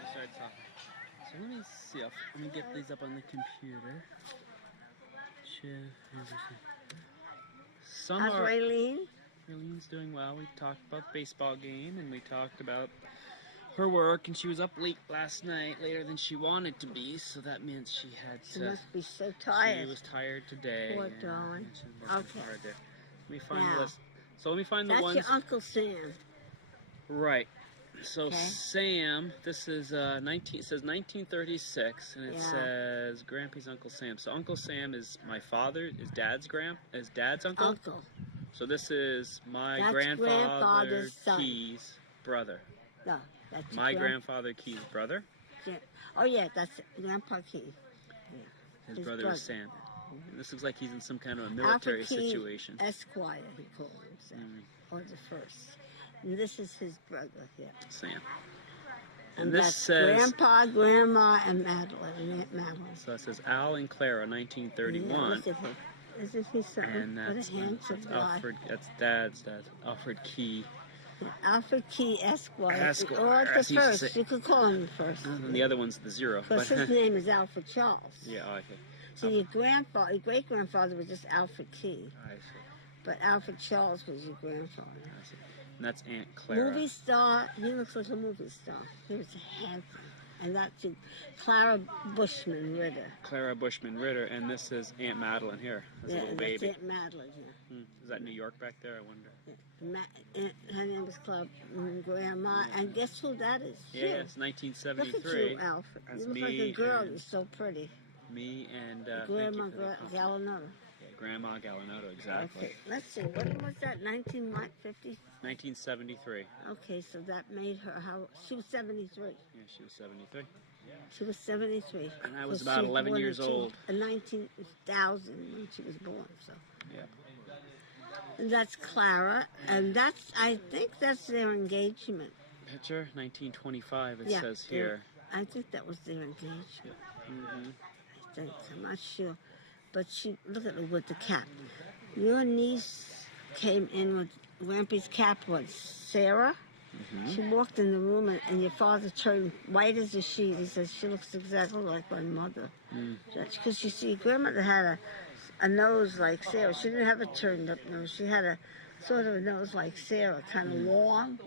she started talking. So let me see. Let me get these up on the computer. Some How's are. Raylene? Raylene's doing well. We talked about the baseball game, and we talked about her work, and she was up late last night, later than she wanted to be, so that meant she had to... She must be so tired. She was tired today. Poor darling. Okay. Hard there. Let me find now, the list. So let me find the ones... That's your Uncle Sam. Right. So okay. Sam, this is it says 1936, and it says Grampy's Uncle Sam. So Uncle Sam is my father, is Dad's uncle? Uncle. So this is my that's grandfather Key's brother. No, that's my grandfather Key's brother. Yeah. Oh yeah, that's Grandpa Key. Yeah. His brother is Sam. And this looks like he's in some kind of a military situation. Esquire, he called himself, or the first. And this is his brother here. Sam. And this that's says Grandpa, Grandma, and Madeline. Aunt Madeline. So it says Al and Clara, 1931. Yeah, look at him. Isn't he something? And that's, what a handsome guy. Alfred. That's Dad's dad, Alfred Key. Yeah, Alfred Key Esquire. Esquire. Or the first. You could call him the first. And the other one's the zero. Because his name is Alfred Charles. Yeah, okay. So your great-grandfather was just Alfred Key. I see. But Alfred Charles was your grandfather. I see. And that's Aunt Clara. Movie star. He looks like a movie star. He was handsome. And that's Clara Bushman Ritter. Clara Bushman Ritter, and this is Aunt Madeline here. That's a little baby. That's Aunt Madeline here. Is that New York back there? I wonder. Yeah. Her name is Clara Grandma, and guess who that is? Yeah, it's 1973. Look at you, Alfred. That's you look me like a girl. You're so pretty. Me and Grandma Gallinotto. Yeah, Grandma Gallinotto, exactly. Okay, let's see. What was that? 1950? 1973. Okay, so that made her how? She was 73. Yeah, she was 73. She was 73. And I was about 11 years old. In 19,000 when she was born. So. Yeah. And that's Clara, and I think that's their engagement. Picture 1925. It says here. I think that was their engagement. I think, I'm not sure. But look at her with the cap. Your niece came in with Grampy's cap, Sarah? She walked in the room, and your father turned white as a sheet. He says, she looks exactly like my mother. Because you see, grandmother had a nose like Sarah. She didn't have a turned-up nose. She had a sort of a nose like Sarah, kind of long.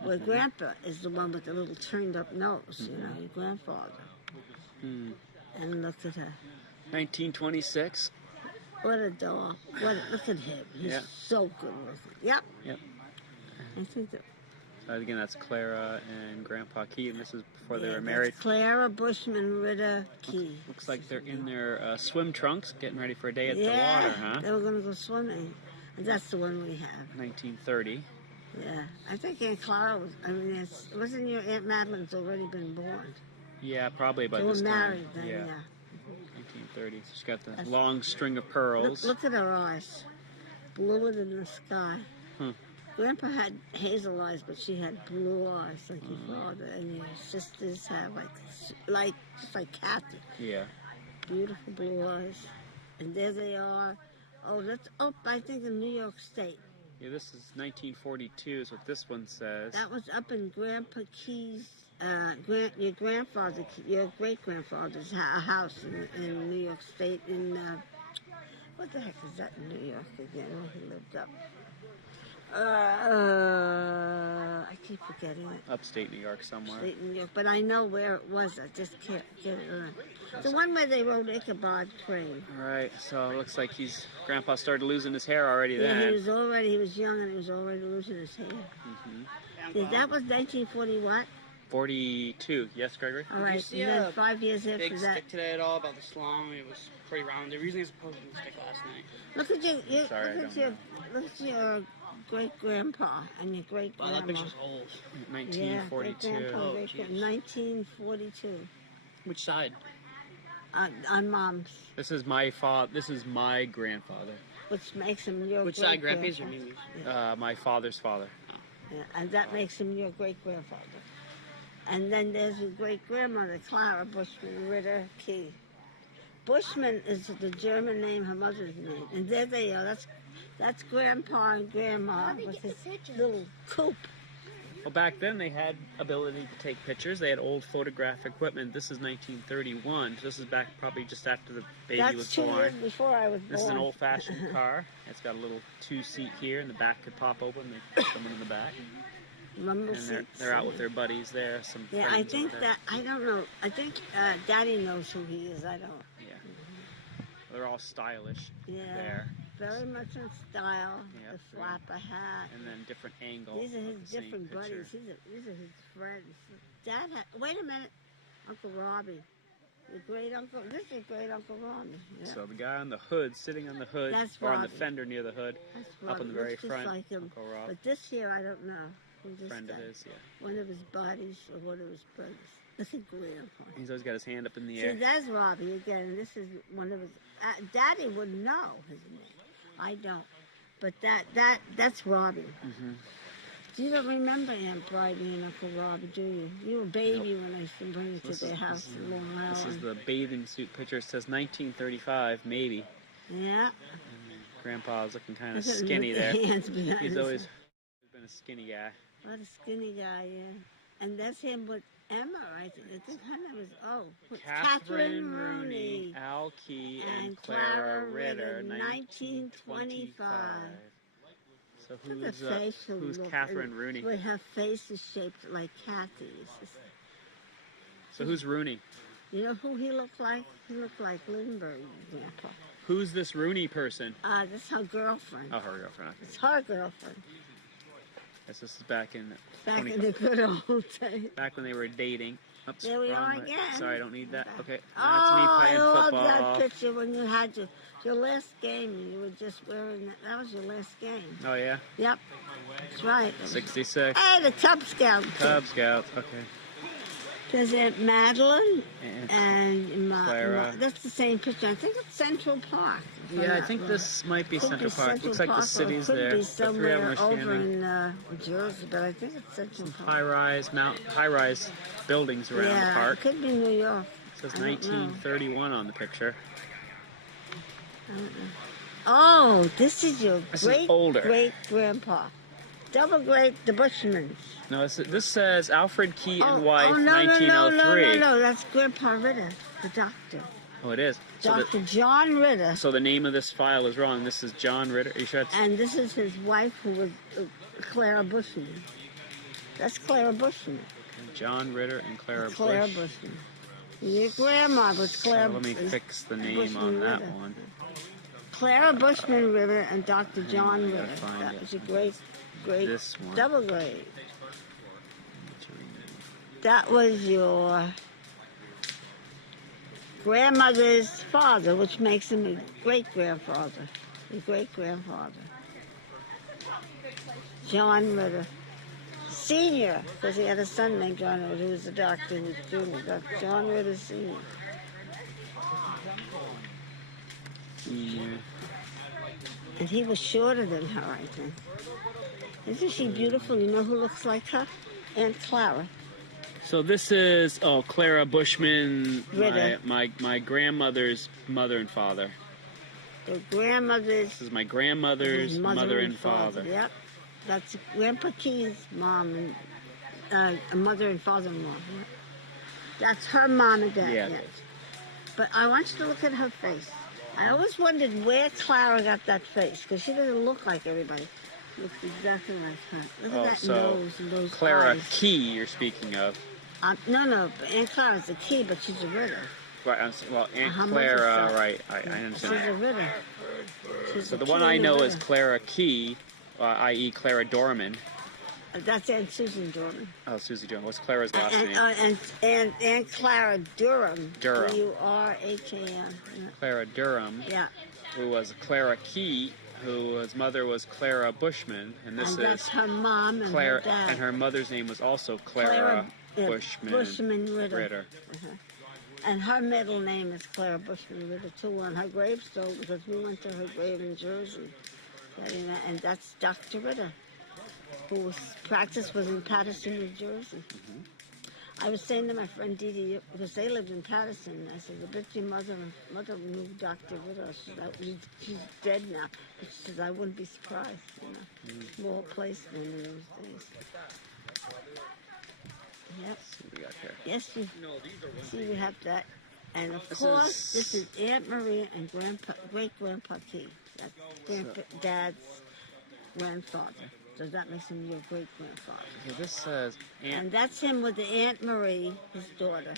Where Grandpa is the one with the little turned-up nose, your grandfather. And look at her. 1926. What a doll. Look at him. He's so good looking. Yep. I think that. Again, that's Clara and Grandpa Key, and this is before they were married. That's Clara Bushman Ritter Key. Looks like they're in their swim trunks, getting ready for a day at the water, huh? They were going to go swimming. And that's the one we have. 1930. Yeah. I think Aunt Clara wasn't your Aunt Madeline's already been born? Yeah, probably by this time. They were married then, yeah. 1930. She's got the long string of pearls. Look at her eyes. Bluer than the sky. Grandpa had hazel eyes, but she had blue eyes like your father, and your sisters have just like Kathy. Yeah. Beautiful blue eyes. And there they are. Oh, that's up, I think, in New York State. Yeah, this is 1942 is what this one says. That was up in Grandpa Key's, your great-grandfather's house in New York State. What the heck is that in New York again, where he lived up? I keep forgetting it. Upstate New York somewhere. Upstate New York, but I know where it was. I just can't get it on. The one where they rode Ichabod Crane. All right, so it looks like Grandpa started losing his hair already then. Yeah, he was young and he was already losing his hair. Yeah, that was 1940 what? 42. Yes, Gregory? All right, and then 5 years after big that. stick today at all about the slum? It was pretty round. The reason I was posting the stick last night. Look at your great-grandpa and your great-grandma. Wow, that picture's old. 1942. Yeah, Oh, 1942. Which side? On Mom's. This is my grandfather. Which makes him your Which side, Grandpa's or Mimi's? My father's father. Yeah, and that makes him your great-grandfather. And then there's your great-grandmother, Clara Bushman Ritter Key. Bushman is the German name, her mother's name. And there they are. That's Grandpa and Grandma with his little coop. Well, back then they had ability to take pictures. They had old photographic equipment. This is 1931. So this is back probably just after the baby That's was 2 born. years before I was born. This is an old-fashioned car. It's got a little 2-seat here, and the back could pop open. They put someone in the back. And they're out with their buddies there. Some yeah, friends I think over there. that, I don't know. I think Daddy knows who he is. I don't. Yeah. They're all stylish Yeah. there. Very much in style. Yep. The flapper hat. And then different angles. These are his of the same different picture. buddies. These are his friends. Dad had. Wait a minute, Uncle Robbie. Your great uncle. This is great Uncle Robbie. Yeah. So the guy on the hood, sitting on the hood, That's or on the Robbie. fender near the hood, That's up in the Robbie. very Looks just front, like him. Uncle Rob, But this here, I don't know. Who this friend of guy- his, yeah. One of his buddies or one of his brothers. Look at Grandpa. He's always got his hand up in the See, air. that's Robbie again. This is one of his. Daddy would know his name. I don't. But that's Robbie. Mm-hmm. You don't remember Aunt Bridie and Uncle Robbie, do you? You were a baby when I used to bring you to their house in Long Island. This is the bathing suit picture. It says 1935, maybe. Yeah. Grandpa's looking kind of Look at him skinny with the there. hands behind He's his- always been a skinny guy. What a skinny guy, yeah. And that's him with Emma, right? I think her name is, Catherine Rooney. Al Key, and Clara Clara Ritter, Ritter, 1925. So Look at the facial who's look. Catherine And Rooney? where her face is shaped like Kathy's. So who's Rooney? You know who he looked like? He looked like Lindbergh, Grandpa. Who's this Rooney person? That's her girlfriend. Oh, her girlfriend. Okay. It's her girlfriend. Guess this is back in Back 20 in the good old days. back when they were dating. Oops, There we wrong are way. again. Sorry, I don't need that. Okay, Oh, that's me I playing love football. that picture when you had your last game and you were just wearing that. That was your last game. Oh yeah, Yep, that's right. 66. Hey, the Cub Scout. Cub Scouts. Okay. There's Aunt Madeline And and Clara. that's the same picture. I think it's Central Park. if I'm yeah, I not think wrong. this might be Could Central be Park. Central Looks like the Park, or city's it could there. be The three of them somewhere are over standing. in Jersey, but I think it's Central Park. High-rise buildings around the Yeah, park. it could be New York. It says I don't know. 1931 on the picture. I don't know. Oh, this is your This is great older. great grandpa. Double great, the Bushmans. No, this says Alfred Key and wife, no, 1903. no, that's Grandpa Ritter, the doctor. Oh, it is. Dr. John Ritter. So the name of this file is wrong. This is John Ritter. Are you sure it's... And this is his wife, who was Clara Bushman. That's Clara Bushman. John Ritter and Clara Clara Bush. Bushman. Your grandma was Clara. So let me fix the name Bushman on that Ritter. one. Clara Bushman Ritter and Dr. John I gotta Ritter. find That it. was a great This one. double grade. That was your grandmother's father, which makes him a great-grandfather. A great-grandfather. John Ritter. Senior, because he had a son named John Ritter who was a doctor, who was junior. Dr. John Ritter Senior. Yeah. And he was shorter than her, I think. Isn't she beautiful? You know who looks like her? Aunt Clara. So this is Clara Bushman, Ritter. my grandmother's mother and father. Her grandmother's This is my grandmother's mother and father. Yep. That's Grandpa Key's mom and mother and father-in-law. Yep. That's her mom and dad. Yeah, it yes. is. But I want you to look at her face. I always wondered where Clara got that face, because she doesn't look like everybody. Looks exactly like her. Look at that so nose and those Clara eyes. Key, you're speaking of. No, but Aunt Clara's a Key, but she's a Ritter. Right, well, Aunt Her mother's Clara, side. right, I She's understand. a Ritter. She's So a the one Key I and a know is Ritter. Clara Key, i.e. Clara Dorman. That's Aunt Susan Dorman. Oh, Susie Dorman. What's Clara's last And, name? and Aunt Clara Durham. Durham. Durham. Clara Durham, Yeah. who was Clara Key, whose mother was Clara Bushman, and this And that's is her mom and Clara, her dad. and her mother's name was also Clara Bushman, Bushman Ritter. Ritter. Uh-huh. And her middle name is Clara Bushman Ritter, too, on her gravestone, because we went to her grave in Jersey. And that's Dr. Ritter, whose practice was in Paterson, New Jersey. I was saying to my friend Dee Dee, because they lived in Paterson, I said, I bet your mother knew Dr. Ritter. She said, she's dead now. But she said, I wouldn't be surprised, Small place then in those days. Yep. Let's see what we got here. Yes, you see we have that. And of This course, this is- is Aunt Maria and Great Grandpa Key. That's Dad's grandfather. So that makes him your great grandfather. Okay, this says Aunt. And that's him with the Aunt Marie, his daughter.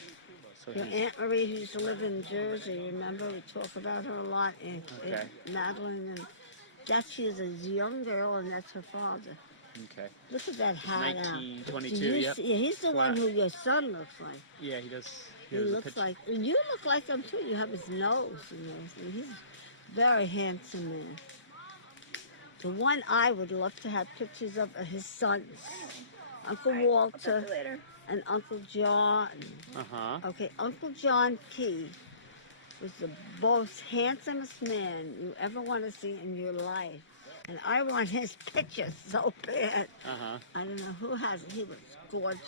So Your he's- Aunt Marie, who used to live in Jersey, remember? We talk about her a lot. And Okay. Madeline. And that she is a young girl, and that's her father. Okay. Look at that hat out. 1922. Do you Yep. see- yeah, he's the one Flat. who your son looks like. Yeah, he does. He has a looks picture. like, and you look like him too. You have his nose and everything. He's a very handsome man. The one I would love to have pictures of are his sons, Uncle Walter and Uncle John. Okay, Uncle John Key was the most handsomest man you ever want to see in your life. And I want his picture so bad. I don't know who has it. He was gorgeous.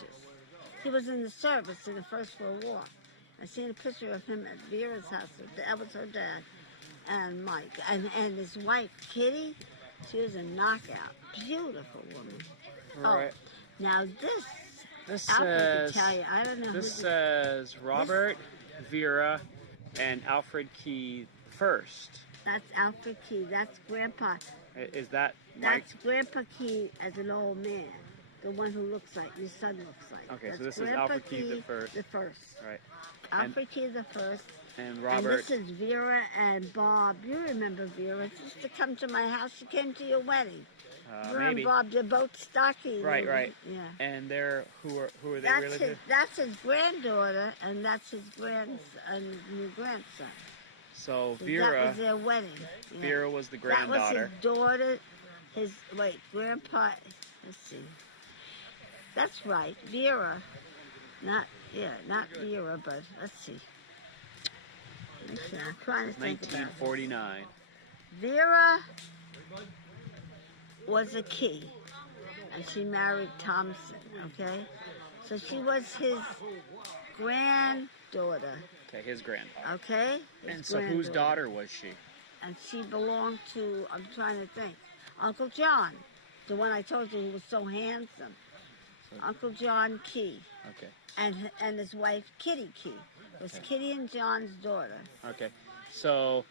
He was in the service in the First World War. I seen a picture of him at Vera's house. That was her dad. And Mike. And his wife, Kitty, she was a knockout. Beautiful woman. Right. Oh, now this This Alfred says. can tell you. I don't know This who says Robert, Vera, and Alfred Key first. that's Alfred Key. That's Grandpa. Is that Mike? That's Grandpa Key as an old man. The one who looks like your son looks like. Okay, so That's this is Grandpa Alfred Key the first. The first. Right. Alfred Key the first. And And Robert. this is Vera and Bob. You remember Vera? She used to come to my house. She came to your wedding. Vera Maybe. and Bob, they're both stocky. Right, right. Yeah. And they're who are they That's related? that's his granddaughter, and that's his new grandson. So So Vera. that was their wedding. Yeah. Vera was the That was granddaughter. his daughter. Grandpa. Let's see. That's right, Vera. Not Vera, but let's see. Let's see. I'm trying to think about it. 1949. Vera was a Key, and she married Thompson. Okay, so she was his granddaughter. Okay, his granddaughter. Okay, his And so whose granddaughter. daughter was she? And she belonged to, I'm trying to think, Uncle John, the one I told you who was so handsome. Uncle John Key, Okay. and his wife Kitty Key. It was Kitty and John's daughter. Okay. So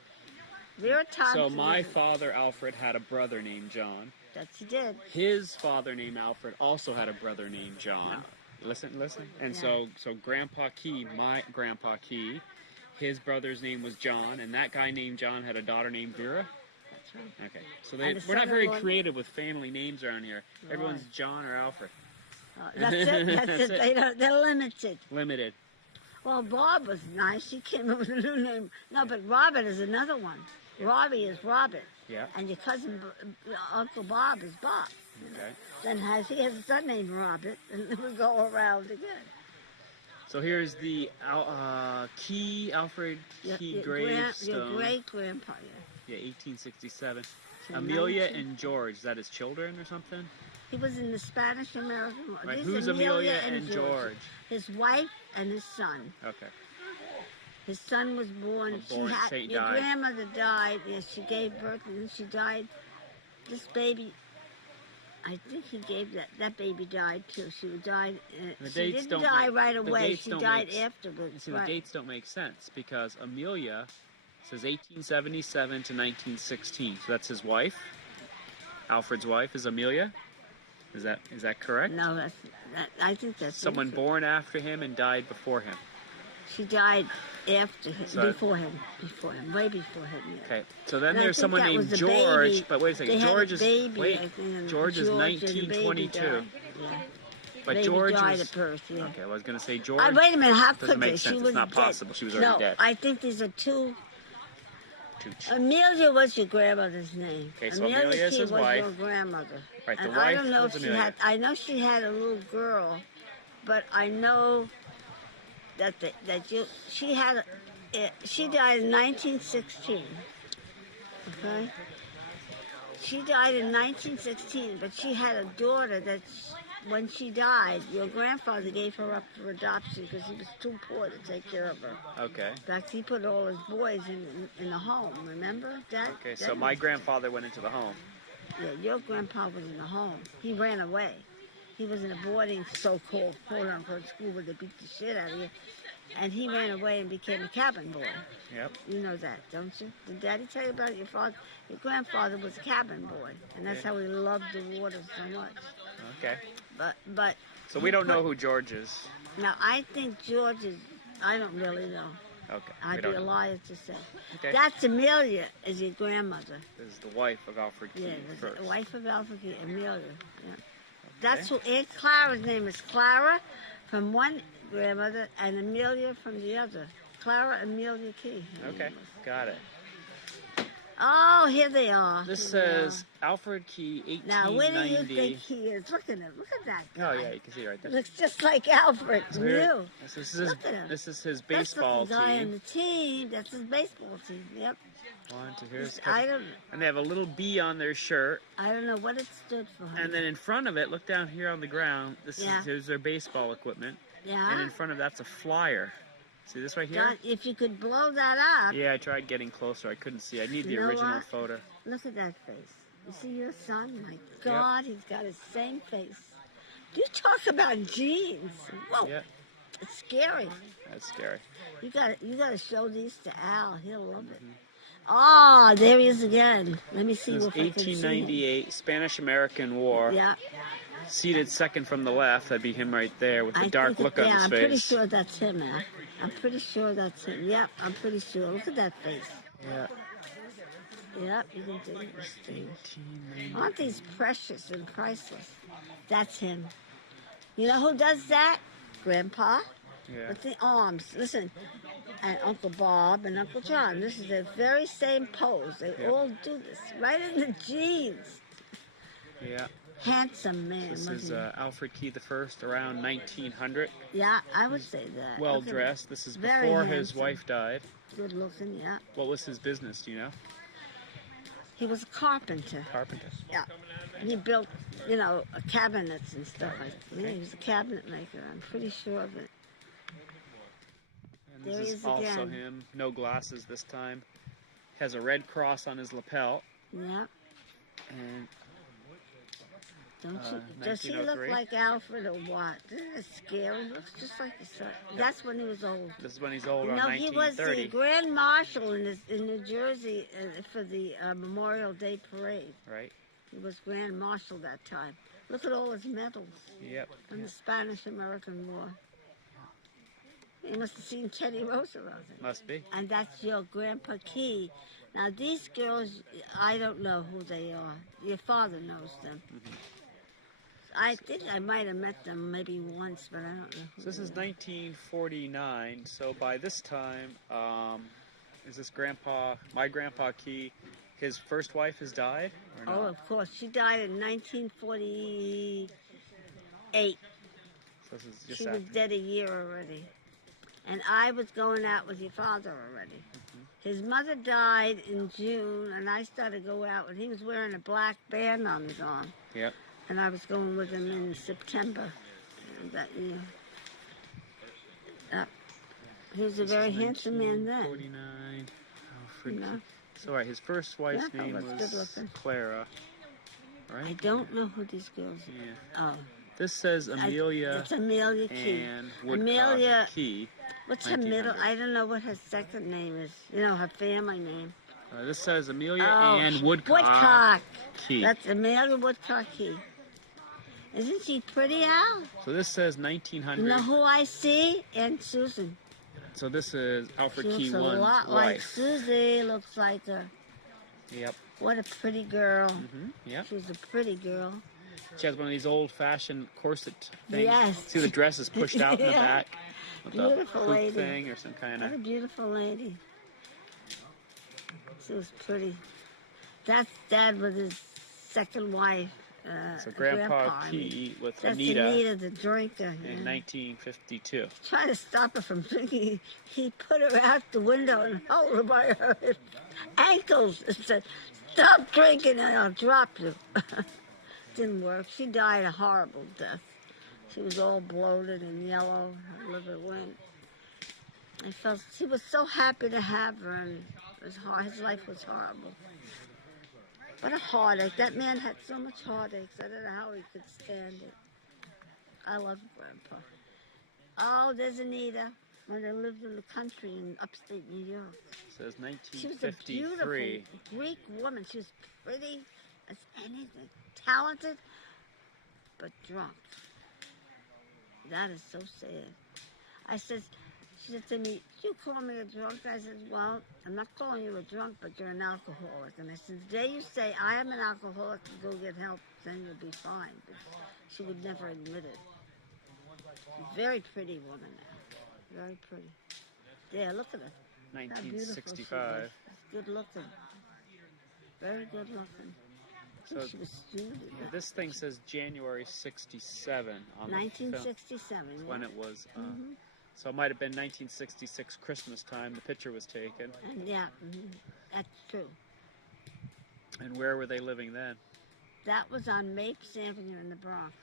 Vera Thompson. my father Alfred had a brother named John. That she did. His father named Alfred also had a brother named John. Listen. And Yeah. so Grandpa Key, my Grandpa Key, his brother's name was John, and that guy named John had a daughter named Vera. That's right. Okay. So And the we're not very son-in-law- creative with family names around here. Everyone's Right. John or Alfred. That's it. That's That's it. They're limited. Limited. Well, Bob was nice. She came up with a new name. No, but Robert is another one. Robbie is Robert. Yeah. And your cousin, Uncle Bob, is Bob. Okay. Then he has a son named Robert, and we go around again. So here's the Key, Alfred Key Your gravestone. great grandpa. Yeah, 1867. So Amelia 19 and George, is that his children or something? He was in the Spanish American War. Right, These who's Amelia and George? His wife and his son. Okay. His son was born. Born, Saint your died. grandmother died. Yes, she gave birth, and then she died. This baby, I think he gave that baby died too. She died. The She dates didn't don't die make- right the away. dates She don't died make- afterwards. See, right. the dates don't make sense because Amelia says 1877 to 1916. So that's his wife. Alfred's wife is Amelia. Is that correct? No, I think that's Someone incorrect. born after him and died before him. She died after him, So- before him, way before him. Yeah. Okay. So then And I there's think someone that named was the George. baby. But wait a second. They had a George is baby, wait. I think, and George is and the baby 1922. died. Yeah. But Baby George died is at birth. Yeah. okay. I was gonna say George. Wait a minute. How doesn't could make they? sense. She It's was not dead. possible. She was already no, dead. I think these are two. Tooch. Amelia was your grandmother's name. Okay, so Amelia is Key his was wife. your grandmother. Right, the And I wife don't know was if she Amelia. had. I know she had a little girl, but I know that she had. She died in 1916. Okay. She died in 1916, but she had a daughter that, when she died, your grandfather gave her up for adoption because he was too poor to take care of her. Okay. In fact, he put all his boys in the home. Remember that? Okay. That So my grandfather went into the home. Yeah, your grandpa was in the home. He ran away. he was in a boarding, so-called, quote-unquote, school where they beat the shit out of you. And he ran away and became a cabin boy. Yep. You know that, don't you? Did Daddy tell you about it? Your father? Your grandfather was a cabin boy. And that's how he loved the water so much. Okay. But So we don't know who George is. now, I think George is, I don't really know. Okay. I'd be a liar to say. Okay. That's Amelia, is your grandmother. This is the wife of Alfred Key Yeah, first. the wife of Alfred Key, Amelia. Yeah. That's who Aunt Clara's name is. Clara from one grandmother and Amelia from the other. Clara Amelia Key. Okay, got it. Oh, here they are. This Here they says Alfred Key, Now, where do you 1890. think he is? Look at him. Look at that guy. Oh yeah, you can see it right there. Looks just like Alfred. So here- New. Look at him. This is his That's baseball the guy on team. the team. That's his baseball team. Yep. One, two, here's I don't. and they have a little B on their shirt. I don't know what it stood for. And then in front of it, look down here on the ground. This Yeah. is here's their baseball equipment. Yeah. And in front of that's a flyer. See this right here? God, if you could blow that up. Yeah, I tried getting closer. I couldn't see. I need the You know original what? photo. Look at that face. You see your son? My God, he's got his same face. You talk about genes. Whoa, Yep, it's scary. that's scary. You got to show these to Al. He'll love it. Oh, there he is again. Let me see This is if I can see him. 1898 Spanish-American War. Yeah, Seated second from the left, that'd be him right there with the I dark think look it- on yeah, his I'm face. pretty sure that's him, Al. I'm pretty sure that's him. Yep, I'm pretty sure. Look at that face. Yeah. Yep, you can do this thing. 1898. Aren't these precious and priceless? That's him. You know who does that? Grandpa. Yeah. With the arms. Listen, and Uncle Bob and Uncle John. This is the very same pose. They Yeah. all do this. Right in the jeans. Yeah. Handsome man. This wasn't is he? Alfred Key the First, around 1900. Yeah, I would say that. Well Look at him. dressed. This is Very before his handsome. wife died. Good looking, yeah. What was his business? Do you know? He was a carpenter. Carpenter. Yeah. And he built, cabinets and stuff like that. Yeah, he was a cabinet maker. I'm pretty sure of it. And There this he is is also again. him. No glasses this time. Has a red cross on his lapel. Yeah. And Don't you? Uh, Does he look 1903? like Alfred or what? Isn't it scary? He looks just like his son. That's when he was old. this is when he's old, around No, he was the 1930. Grand Marshal in New Jersey for the Memorial Day Parade. Right? He was Grand Marshal that time. Look at all his medals Yep. from the Spanish-American War. You must have seen Teddy Roosevelt. Must be. And that's your Grandpa Key. Now, these girls, I don't know who they are. Your father knows them. I think I might have met them maybe once, but I don't know who So this they is are. 1949. So by this time, is this my Grandpa Key, his first wife has died? Or no? Oh, of course. She died in 1948. So this is just She after. was dead a year already. And I was going out with your father already. His mother died in June, and I started to go out when he was wearing a black band on his arm. Yep. And I was going with him in September that year. He was a This very is handsome man then. 1949. Alfred You know? Key. So right, his first wife's Yeah, name that's was good looking. Clara. I Right? don't know who these girls are. Yeah. Oh. This says Amelia It's Amelia Key. Ann Woodcock Amelia- Key. What's her middle? 1900. I don't know what her second name is. Her family name. This says Amelia Oh, Ann Woodcock, Woodcock. Key. That's Amelia Woodcock Key. Isn't she pretty, Al? So this says 1900. You know who I see? Aunt Susan. So this is Alfred She Key looks a One's lot like wife. Susie. Looks like her. Yep. What a pretty girl. Yep. She was a pretty girl. She has one of these old-fashioned corset things. Yes. See the dress is pushed out in the Yeah. back with Beautiful a hoop lady. thing or some kind What a of. beautiful lady. She was pretty. That's Dad with his second wife. So Grandpa I mean. Key with That's Anita the drinker. in Yeah. 1952. Trying to stop her from drinking. He put her out the window and held her by her ankles and said, "Stop drinking and I'll drop you." Didn't work. She died a horrible death. She was all bloated and yellow. Her liver went. I felt he was so happy to have her, and it was hard. His life was horrible. What a heartache. That man had so much heartaches. I don't know how he could stand it. I love Grandpa. Oh, there's Anita when they lived in the country in upstate New York. It says She was a beautiful 1953. Greek woman. She was pretty as anything, talented, but drunk. That is so sad. She said to me, "You call me a drunk?" I said, "Well, I'm not calling you a drunk, but you're an alcoholic." And I said, "The day you say I am an alcoholic and go get help, then you'll be fine." But she would never admit it. She's a very pretty woman now. Very pretty. Yeah, look at her. How beautiful she is. 1965. She's good looking. Very good looking. I think So she was student. this thing says January 67 on the film. 1967. That's Yeah. when it was. Mhm. So it might have been 1966 Christmas time. The picture was taken. And yeah, that's true. And where were they living then? That was on Mapes Avenue in the Bronx.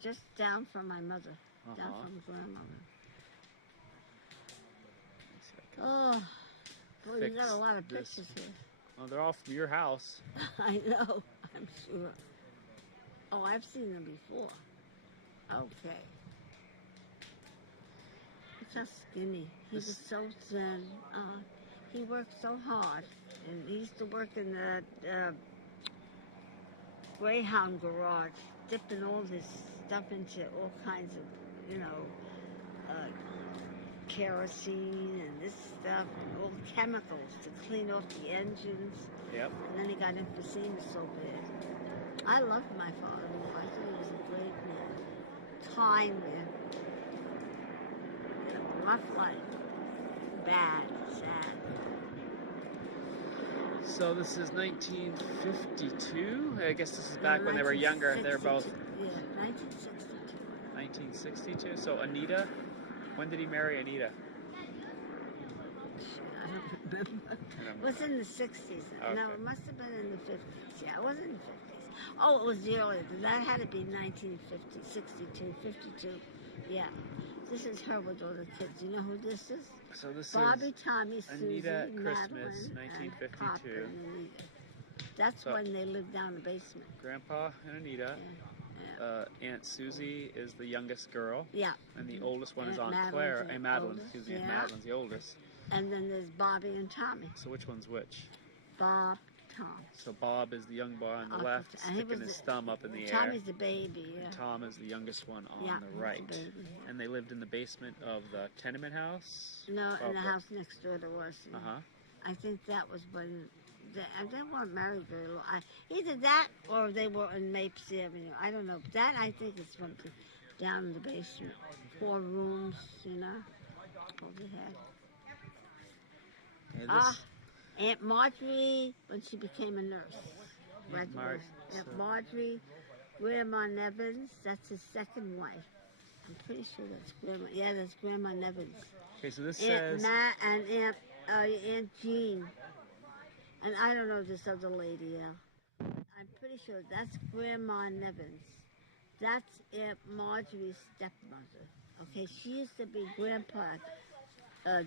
Just down from my mother. Down Uh-huh. from grandmother. Let's see if I can Oh, boy, you got a fix lot of this. pictures here. Oh, they're all from your house. I know, I'm sure. Oh, I've seen them before. Okay. Look how skinny. He was so thin. He worked so hard. And he used to work in the Greyhound garage, dipping all this stuff into all kinds of, kerosene and this stuff and all the chemicals to clean off the engines. Yep. And then he got emphysema so bad. I loved my father-in-law. I thought he was a great man. Kind man. Rough life. Bad, sad. So this is 1952. I guess this is back when they were younger. They're both 1962. 1962. So Anita, when did he marry Anita? I don't remember. It was in the 60s. Okay. No, it must have been in the 50s. Yeah, it was in the 50s. Oh, it was the earlier. That had to be 1950, 62, 52. Yeah. This is her with all the kids. You know who this is? So this Bobby, is Tommy, Susie, Anita Madeline, Christmas, and 1952. Papa and Anita. That's So- when they lived down in the basement. Grandpa and Anita. Aunt Susie is the youngest girl, Yeah. and the oldest one is Aunt Aunt Madeline's Claire. the Aunt Madeline, oldest, excuse me. Aunt yeah. Madeline's the oldest. And then there's Bobby and Tommy. So which one's which? Bob, Tom. So Bob is the young boy on the Up left, and he sticking was his the- thumb up in the air. Tommy's the baby, yeah. And Tom is the youngest one on Yeah, the he's the right. baby, yeah. And they lived in the basement of the tenement house? No, in the Above house next door there was. Yeah. Uh-huh. I think that was when they weren't married very long. Either that or they were in Mapes Avenue. I don't know. That I think is from down in the basement. 4 rooms, all they had. Okay, Aunt Marjorie when she became a nurse. Aunt Mar- Aunt so- Marjorie, Grandma Nevins, that's his second wife. I'm pretty sure that's Grandma. Yeah, that's Grandma Nevins. Okay, so this Aunt says... Matt and Aunt Jean. And I don't know this other lady, I'm pretty sure that's Grandma Nevins. That's Aunt Marjorie's stepmother. Okay, she used to be Grandpa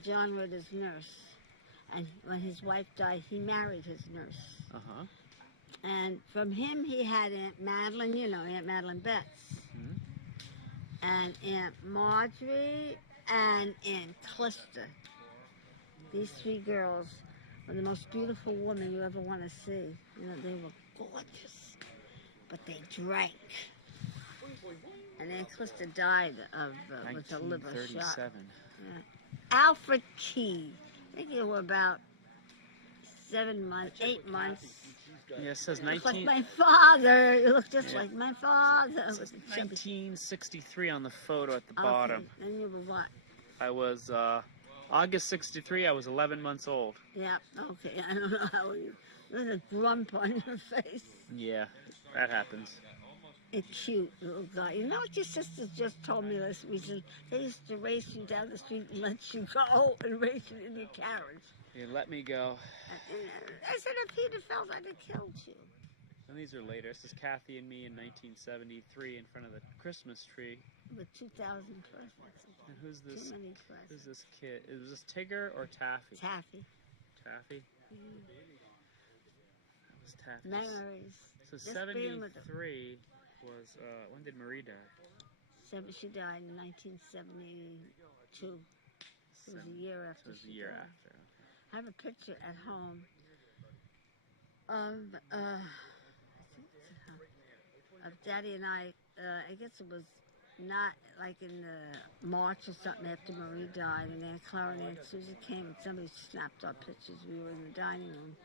John Ritter's nurse. And when his wife died, he married his nurse. Uh-huh. And from him, he had Aunt Madeline, Aunt Madeline Betts. Mhm. And Aunt Marjorie and Aunt Clister. These 3 girls were the most beautiful women you ever want to see. They were gorgeous, but they drank. And Aunt Clister died with a liver shot. 1937. Yeah. Alfred Key. I think they were about 7 months, 8 months. Yeah, it says You look 19... like my father. You look just like my father. It says 1963 on the photo at the Okay, bottom. then you were what? I was, August 63, I was 11 months old. Yeah, okay. I don't know how you... There's a grump on your face. Yeah, that happens. A cute little guy. You know what your sisters just told me this reason? They used to race you down the street and let you go and race you in your carriage. You let me go. I said if he'd have felt I'd have killed you. And these are later. This is Kathy and me in 1973 in front of the Christmas tree. With 2,000 presents. And who's Too this? many presents. Who's this kid? Is this Tigger or Taffy? Taffy. Taffy. That was Taffy. Memories. So Just being with 73 was, when did Marie die? She died in 1972. It was a year after. So it was a year after. Okay. I have a picture at home of Daddy and I guess it was not like in March or something after Marie died, and Aunt Clara and Aunt Susie came and somebody snapped our pictures. We were in the dining room.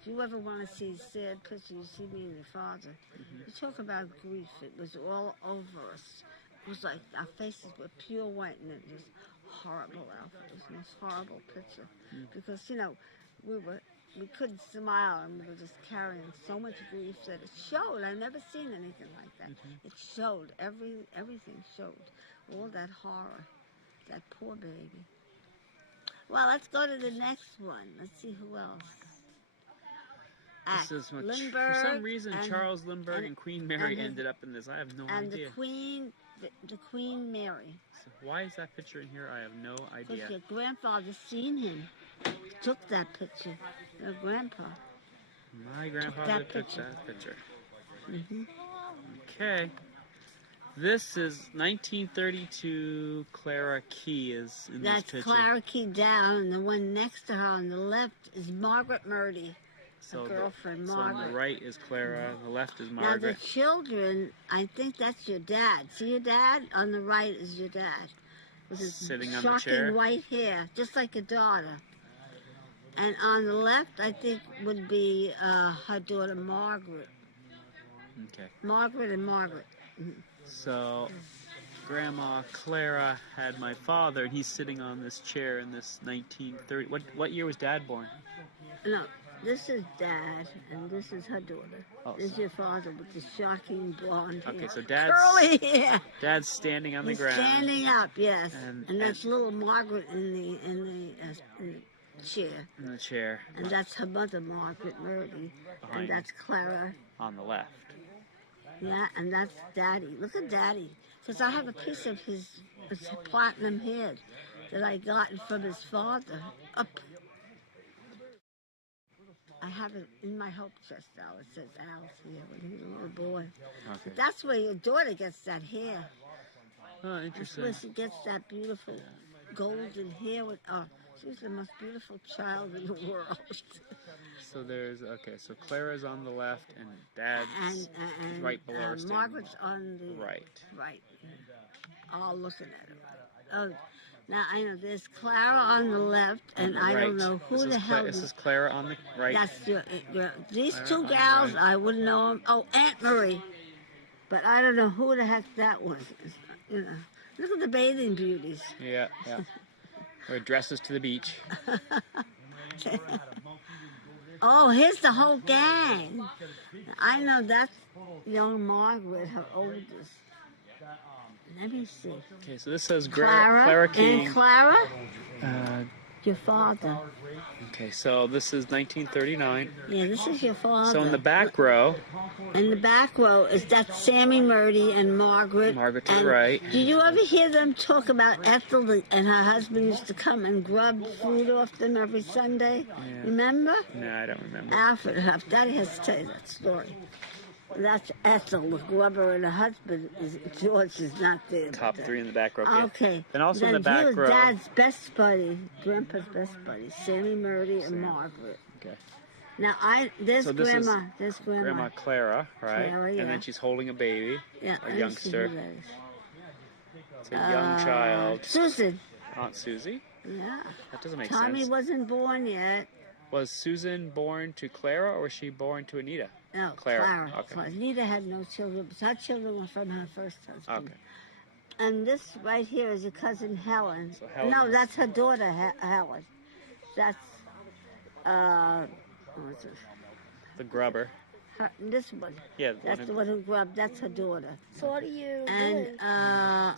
If you ever want to see sad pictures, you see me and your father. You talk about grief. It was all over us. It was like our faces were pure white, and it was horrible, Alfred. It was the most horrible picture because we couldn't smile, and we were just carrying so much grief that it showed. I've never seen anything like that. It showed. Everything showed. All that horror. That poor baby. Well, let's go to the next one. Let's see who else. This is for some reason Charles Lindbergh and Queen Mary ended up in this. I have no idea. And the Queen Mary. So why is that picture in here? I have no idea. Because your grandfather seen him. Took that picture. Your grandpa. My grandfather took that picture. Okay. This is 1932. Clara Key is in this picture. That's Clara Key down, and the one next to her on the left is Margaret Murdy. So girlfriend, so Margaret. on the right is Clara, on the left is Margaret. Now the children, I think that's your dad. See your dad? On the right is your dad. With his sitting on the chair. shocking white hair, just like your daughter. And on the left, I think, would be her daughter, Margaret. Okay. Margaret and Margaret. So, Grandma Clara had my father, and he's sitting on this chair in this 1930. What year was Dad born? No. This is Dad, and this is her daughter. Oh, this is your father with the shocking blonde hair. Okay, so Dad's curly hair. Dad's standing on the He's ground. Standing up, yes. And that's little Margaret in the chair. In the chair. And that's her mother, Margaret Murdy. And that's Clara. On the left. Yeah, and that's Daddy. Look at Daddy. Because I have a piece of his platinum head that I got from his father. Up. I have it in my hope chest now. It says Alice here when he was a little boy. Okay. That's where your daughter gets that hair. Oh, interesting. That's where she gets that beautiful golden hair. She's the most beautiful child in the world. So so Clara's on the left and Dad's and right below her. Margaret's on the right. Right. All looking at her. Oh. Now, I know there's Clara on the left, and I don't know who the hell this is Clara on the right. That's these Clara two gals, I wouldn't know them. Oh, Aunt Marie. But I don't know who the heck that was. You know, look at the bathing beauties. Yeah. Wear dresses to the beach. Oh, here's the whole gang. I know that's young Margaret, her oldest. Let me see. Okay, so this says Clara King. And Clara? Your father. Okay, so this is 1939. Yeah, this is your father. So in the back row. In the back row is that Sammy Murdy and Margaret. Margaret to the right. Did you ever hear them talk about Ethel and her husband used to come and grub food off them every Sunday? Yeah. Remember? No, I don't remember. Alfred, Daddy has to tell you that story. That's Ethel, the grubber, and her husband, George, is not there. Top three in the back row. Okay. Then also in the back he was row. Dad's best buddy, Grandpa's best buddy, Sammy Murdy and Margaret. Okay. Now, there's Grandma. There's Grandma Clara, right? Clara, yeah. And then she's holding a baby, yeah, a youngster. It's a young child. Susan. Aunt Susie? Yeah. That doesn't make Tommy sense. wasn't born yet. Was Susan born to Clara or was she born to Anita? No, Clara. Okay. Anita had no children, but her children were from her first husband. Okay. And this right here is your cousin Helen. So Helen. No, that's her daughter, Helen. That's, what's this? The grubber. This one. Yeah, that's the one who grubbed. That's her daughter. So what are you And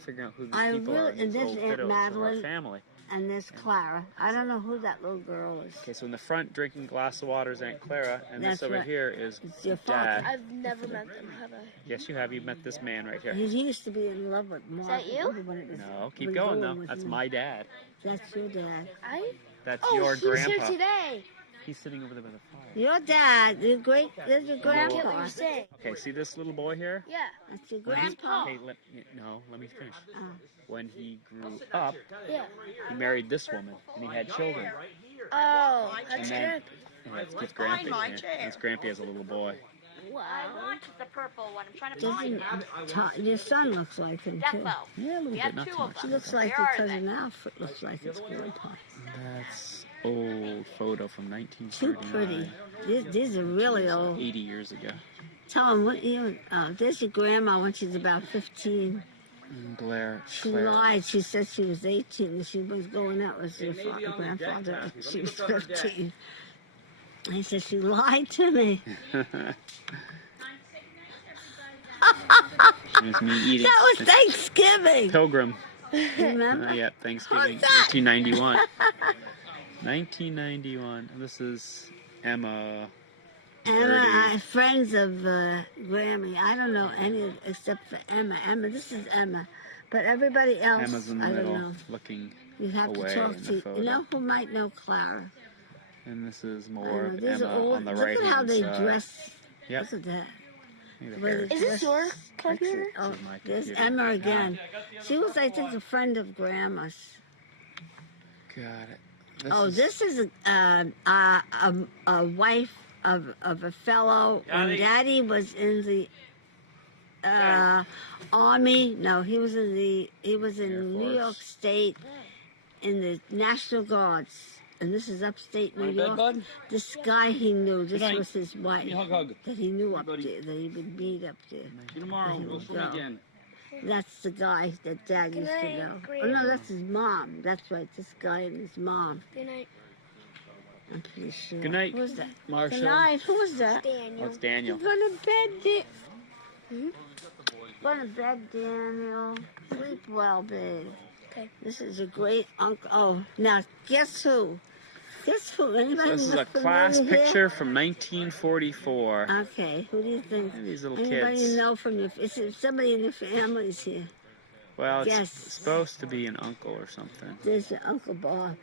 figuring out who these people are. And this Aunt Madeline. Family. And there's Clara. I don't know who that little girl is. Okay, so in the front, drinking a glass of water is Aunt Clara, and That's this over right. here is It's your Dad. I've never met them, have I? Yes, you have. You met this man right here. He used to be in love with Mark. that you? No, keep going though. That's my dad. That's your dad. I? That's Oh, your he was grandpa. here today. He's sitting over there by the fire. Your dad, there's your I get what grandpa. you're saying. Okay, see this little boy here? Yeah. That's your When he- grandpa. Okay, let me finish. Oh. When he grew up, Yeah. he married this woman, and he had children. Oh, And that's then, good. and that's Grampy. Yeah, that's Grampy as a little boy. Wow. The purple one. I'm trying to find Doesn't your son looks like him too? Defo. Yeah, a little We bit, had not two too of much. She them. looks like Where your are cousin they? Alfred looks like his grandpa. That's old photo from Too 1939. pretty. These are really old. 80 years ago. Tell him what you. There's your grandma when she's about 15. Blair. She Claire. lied. She said she was 18 and she was going out with her grandfather. She was 15. I said she lied to me. It was me eating. That was Thanksgiving. Pilgrim. Remember? Yeah, Thanksgiving. What's that? 1991. 1991. This is Emma. Emma, friends of Grammy. I don't know any except for Emma. This is Emma. But everybody else, Emma's in the I don't middle, know. looking You have to away talk in to. the photo. You know who might know Clara? And this is I more don't of know. These are Emma old. on the Look right at how hand they side. dress. Yep. Look at that. Look at The way the they Is this dress. your computer? Oh, This is my there's computer. Emma again. She was, I think, a friend of Grandma's. Got it. This is a wife of a fellow when Daddy was in the army. No, he was in Air New York Force. State in the National Guards. And this is upstate New York. This guy he knew, this was his wife that he knew up there, that he would meet up there. See you tomorrow. He We'll would swim go. again. That's the guy that Dad used to night, know. Oh Grandma. no, that's his mom. That's right, this guy and his mom. Good night, I'm pretty sure. Good night, Who was that? Marshall. Good night. Who was that? Oh, Daniel. it's Daniel. Go to bed, Go to bed, Daniel. Sleep well, babe. Okay. This is a great uncle. Oh, now guess who? Guess who? Anybody This is a look class familiar here? picture from 1944. Okay, who do you think? These little Anybody kids. you know from your? Is it somebody in your family's here? Well, it's Yes. supposed to be an uncle or something. There's your Uncle Bob.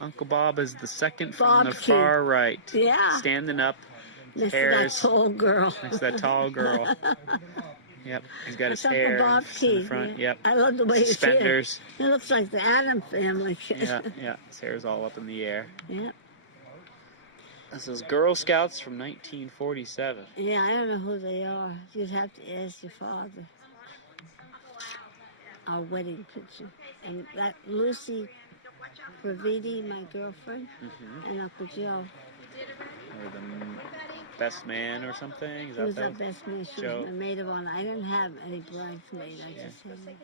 Uncle Bob is the second from Bob the Key. far right. Yeah. Standing up Next Hairs. to that tall girl. next to that tall girl. Yep. He's got his That's hair Uncle Bob in Key. the front. Yeah. Yep. I love the way his hair. Suspenders. It looks like the Adam family. Yeah, yeah. His hair's all up in the air. Yeah. This is Girl Scouts from 1947. Yeah, I don't know who they are. You'd have to ask your father. Our wedding picture. And that Lucy Graviti, my girlfriend, and Uncle Joe. Or the best man or something. Is He that was our the best man. She Joe? was my maid of honor. I didn't have any bridesmaid. I just had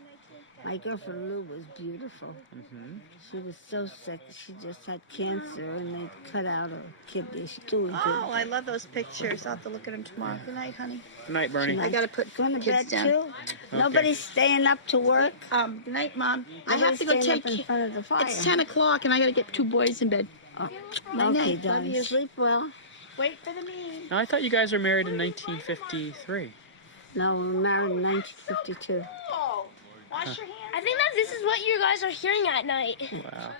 my girlfriend Lou was beautiful. Mhm. She was so sick. She just had cancer, and they cut out her kidney. She's doing good. Oh, I love those pictures. I'll have to look at them tomorrow. Good night, honey. Good night, Bernie. I gotta put Going to bed kids down. too. Nobody's staying up to work. Good night, Mom. I have Nobody's to go staying take. up in front of the fire. It's 10 o'clock, and I gotta get 2 boys in bed. Oh, Night, okay, night. Love darling. you. Sleep well. Wait for the meeting. Now, I thought you guys were married in 1953. No, we were married in 1952. Oh, wash your hands. I think that this is what you guys are hearing at night. Wow.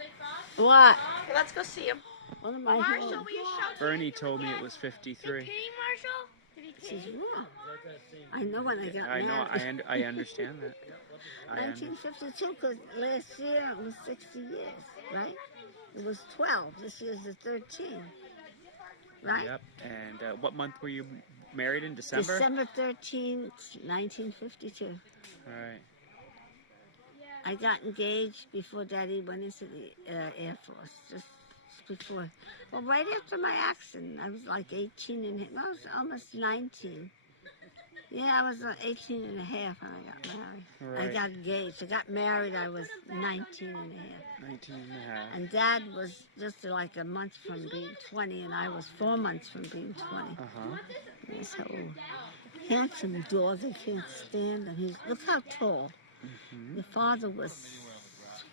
What? Okay, let's go see him. What am I Marshall, hearing? will you show Bernie told me it was 53. Hey, Marshall. She's wrong. I know when I got I know. married. I understand that. I un- 1952, because last year it was 60 years, right? It was 12. This year's the 13. Right? Yep. And what month were you married in? December? December 13th, 1952. All right. I got engaged before Daddy went into the Air Force, just before. Well, right after my accident, I was like 18 and I was almost 19. Yeah, I was 18 and a half when I got married. I Right. got engaged. I got married, I was 19 and a half. 19 and a half. And Dad was just like a month from being 20, and I was 4 months from being 20. Uh-huh. Yes, how handsome dog, I can't stand him. Look how tall. The father was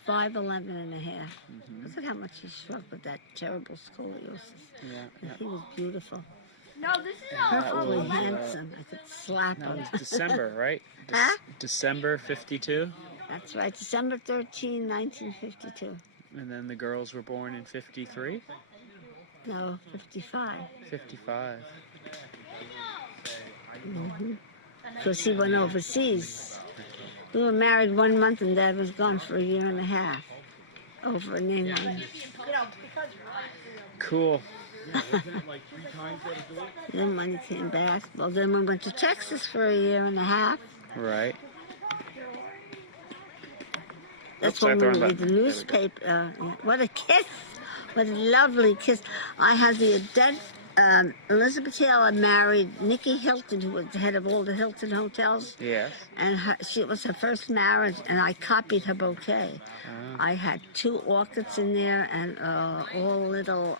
5'11" and a half. Look at how much he shrunk with that terrible scoliosis. Yeah. And yeah. he was beautiful. No, this is Perfectly was, handsome. I could slap That him. was December, right? Huh? December 52. That's right, December 13, 1952. And then the girls were born in 53. No, 55. 55. Because he went overseas. We were married 1 month and Dad was gone for a year and a half over in England. Cool. Then when he came back, well, then we went to Texas for a year and a half. Right. That's Oops, I when we have to run read back. the newspaper. What a kiss! What a lovely kiss. I had the dead Elizabeth Taylor married Nikki Hilton, who was the head of all the Hilton hotels. Yes. And it was her first marriage, and I copied her bouquet. I had 2 orchids in there and all little,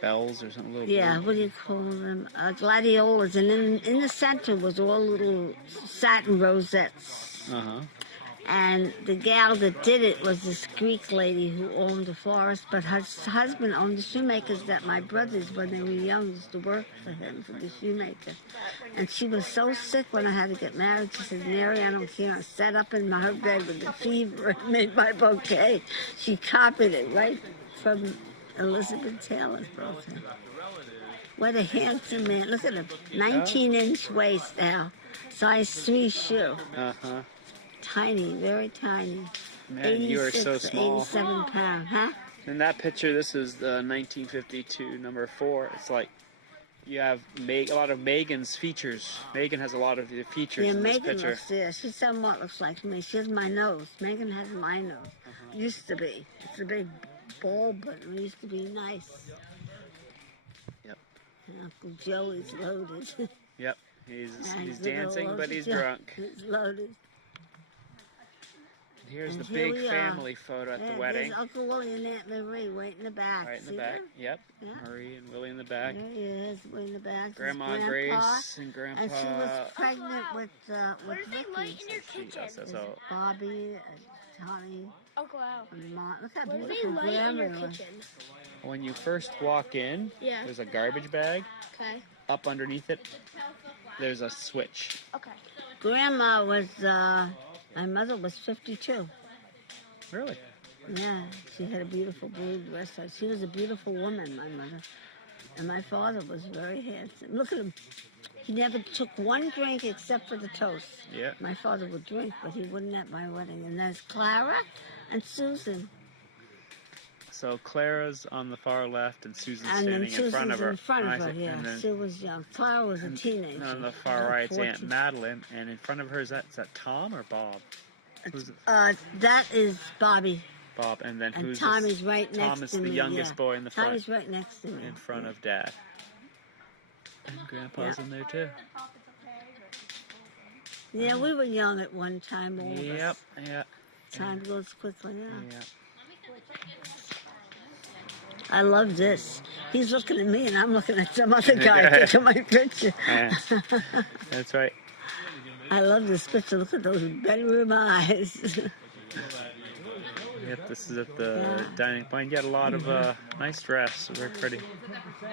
Bells or something. Little yeah, blue. what do you call them? Gladiolas. And in the center was all little satin rosettes. Uh-huh. And the gal that did it was this Greek lady who owned a florist, but her husband owned the shoemakers that my brothers, when they were young, used to work for him, for the shoemaker. And she was so sick when I had to get married. She said, Mary, I don't care. I sat up in her bed with a fever and made my bouquet. She copied it right from Elizabeth Taylor's bouquet. What a handsome man. Look at him. 19-inch waist now. Size 3 shoe. Uh-huh. Tiny, very tiny. Man, you are so 86 or small. 87 pounds, huh? In that picture, this is the 1952 number 4. It's like you have a lot of Megan's features. Megan has a lot of the features Yeah, in this Megan picture. looks there. She somewhat looks like me. She has my nose. Megan has my nose. Used to be. It's a big ball, but it used to be nice. Yep. And Uncle Joey's loaded. Yep. He's Nice dancing, little but he's Joe. drunk. He's loaded. Here's And the here big we are. family photo at the wedding. There's Uncle Willie and Aunt Marie right in the back. Right in the See back. them? Yep. Yeah. Marie and Willie in the back. There he is, way in the back. There's Grandma Grandpa. Grace and Grandpa. And she was pregnant with What is Ricky. they light in your kitchen? Yes, that's There's all. Bobby and Tommy Oh wow. and Mom. Look how What is they beautiful light in your Grandma was. kitchen? When you first walk in, Yeah. there's a garbage bag. Okay. Up underneath it, there's a switch. Okay. Grandma was, my mother was 52. Really? Yeah, she had a beautiful blue dress on. She was a beautiful woman, my mother. And my father was very handsome. Look at him. He never took one drink except for the toast. Yeah. My father would drink, but he wouldn't at my wedding. And there's Clara and Susan. So Clara's on the far left and Susan's And then standing in front Susan's of her. in front of And I her, said- yeah. and then- Sue was young. Clara was a teenager. And on the far about right, it's Aunt 14. Madeline, and in front of her is that Tom or Bob? Who's it? That is Bobby. Bob, and then And who's Tommy's this? right next Tom is to the me. youngest yeah. boy in the front, Tommy's right next to me. in front yeah. of Dad. And Grandpa's in there too. Yeah, we were young at one time. All of us. Yep, yeah, Time goes quickly, yeah. yeah. I love this. He's looking at me and I'm looking at some other guy taking my picture. Yeah. That's right. I love this picture. Look at those bedroom eyes. Yep, this is at the Yeah. dining point. You had a lot of nice dress. Very pretty.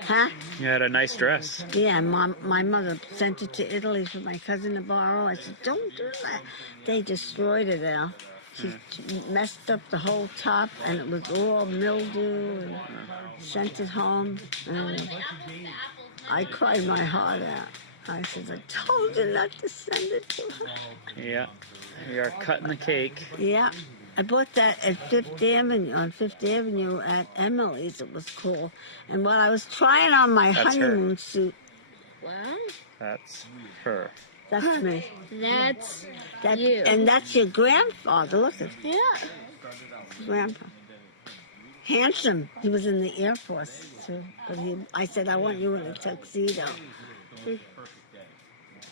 Huh? You had a nice dress. Yeah, my mother sent it to Italy for my cousin to borrow. I said, don't do that. They destroyed it, Al. She messed up the whole top, and it was all mildew, and sent it home. And I cried my heart out. I said, I told you not to send it to her. Yeah. We are cutting the cake. Yeah. I bought that at Fifth Avenue, on Fifth Avenue at Emily's, it was cool. And while I was trying on my That's her. honeymoon suit, Wow. That's her. that's me. That's That, you. and that's your grandfather. Look at yeah. Grandpa. Handsome. He was in the Air Force, too. But I said, I want you in a tuxedo.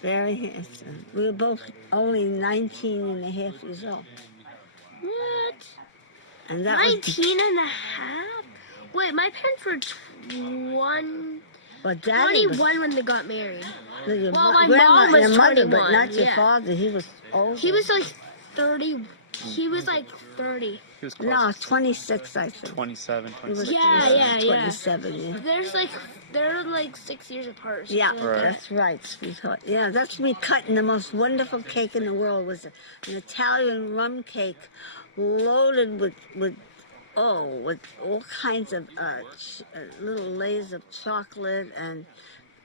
Very handsome. We were both only 19 and a half years old. What? And that was 19 and a half? Wait, my parents were 21 but Daddy was, when they got married. no, your Well, mo- my grandma, mom was your mother, but 21, not your yeah. father. He was old. He was like 30. He was like 30. He was close. No, 26, I think. 27, He was 26. Yeah. 27, yeah. They're like 6 years apart. or Yeah, something like that. that's right, sweetheart. Yeah, that's me cutting the most wonderful cake in the world. Was an Italian rum cake loaded with Oh, with all kinds of little layers of chocolate and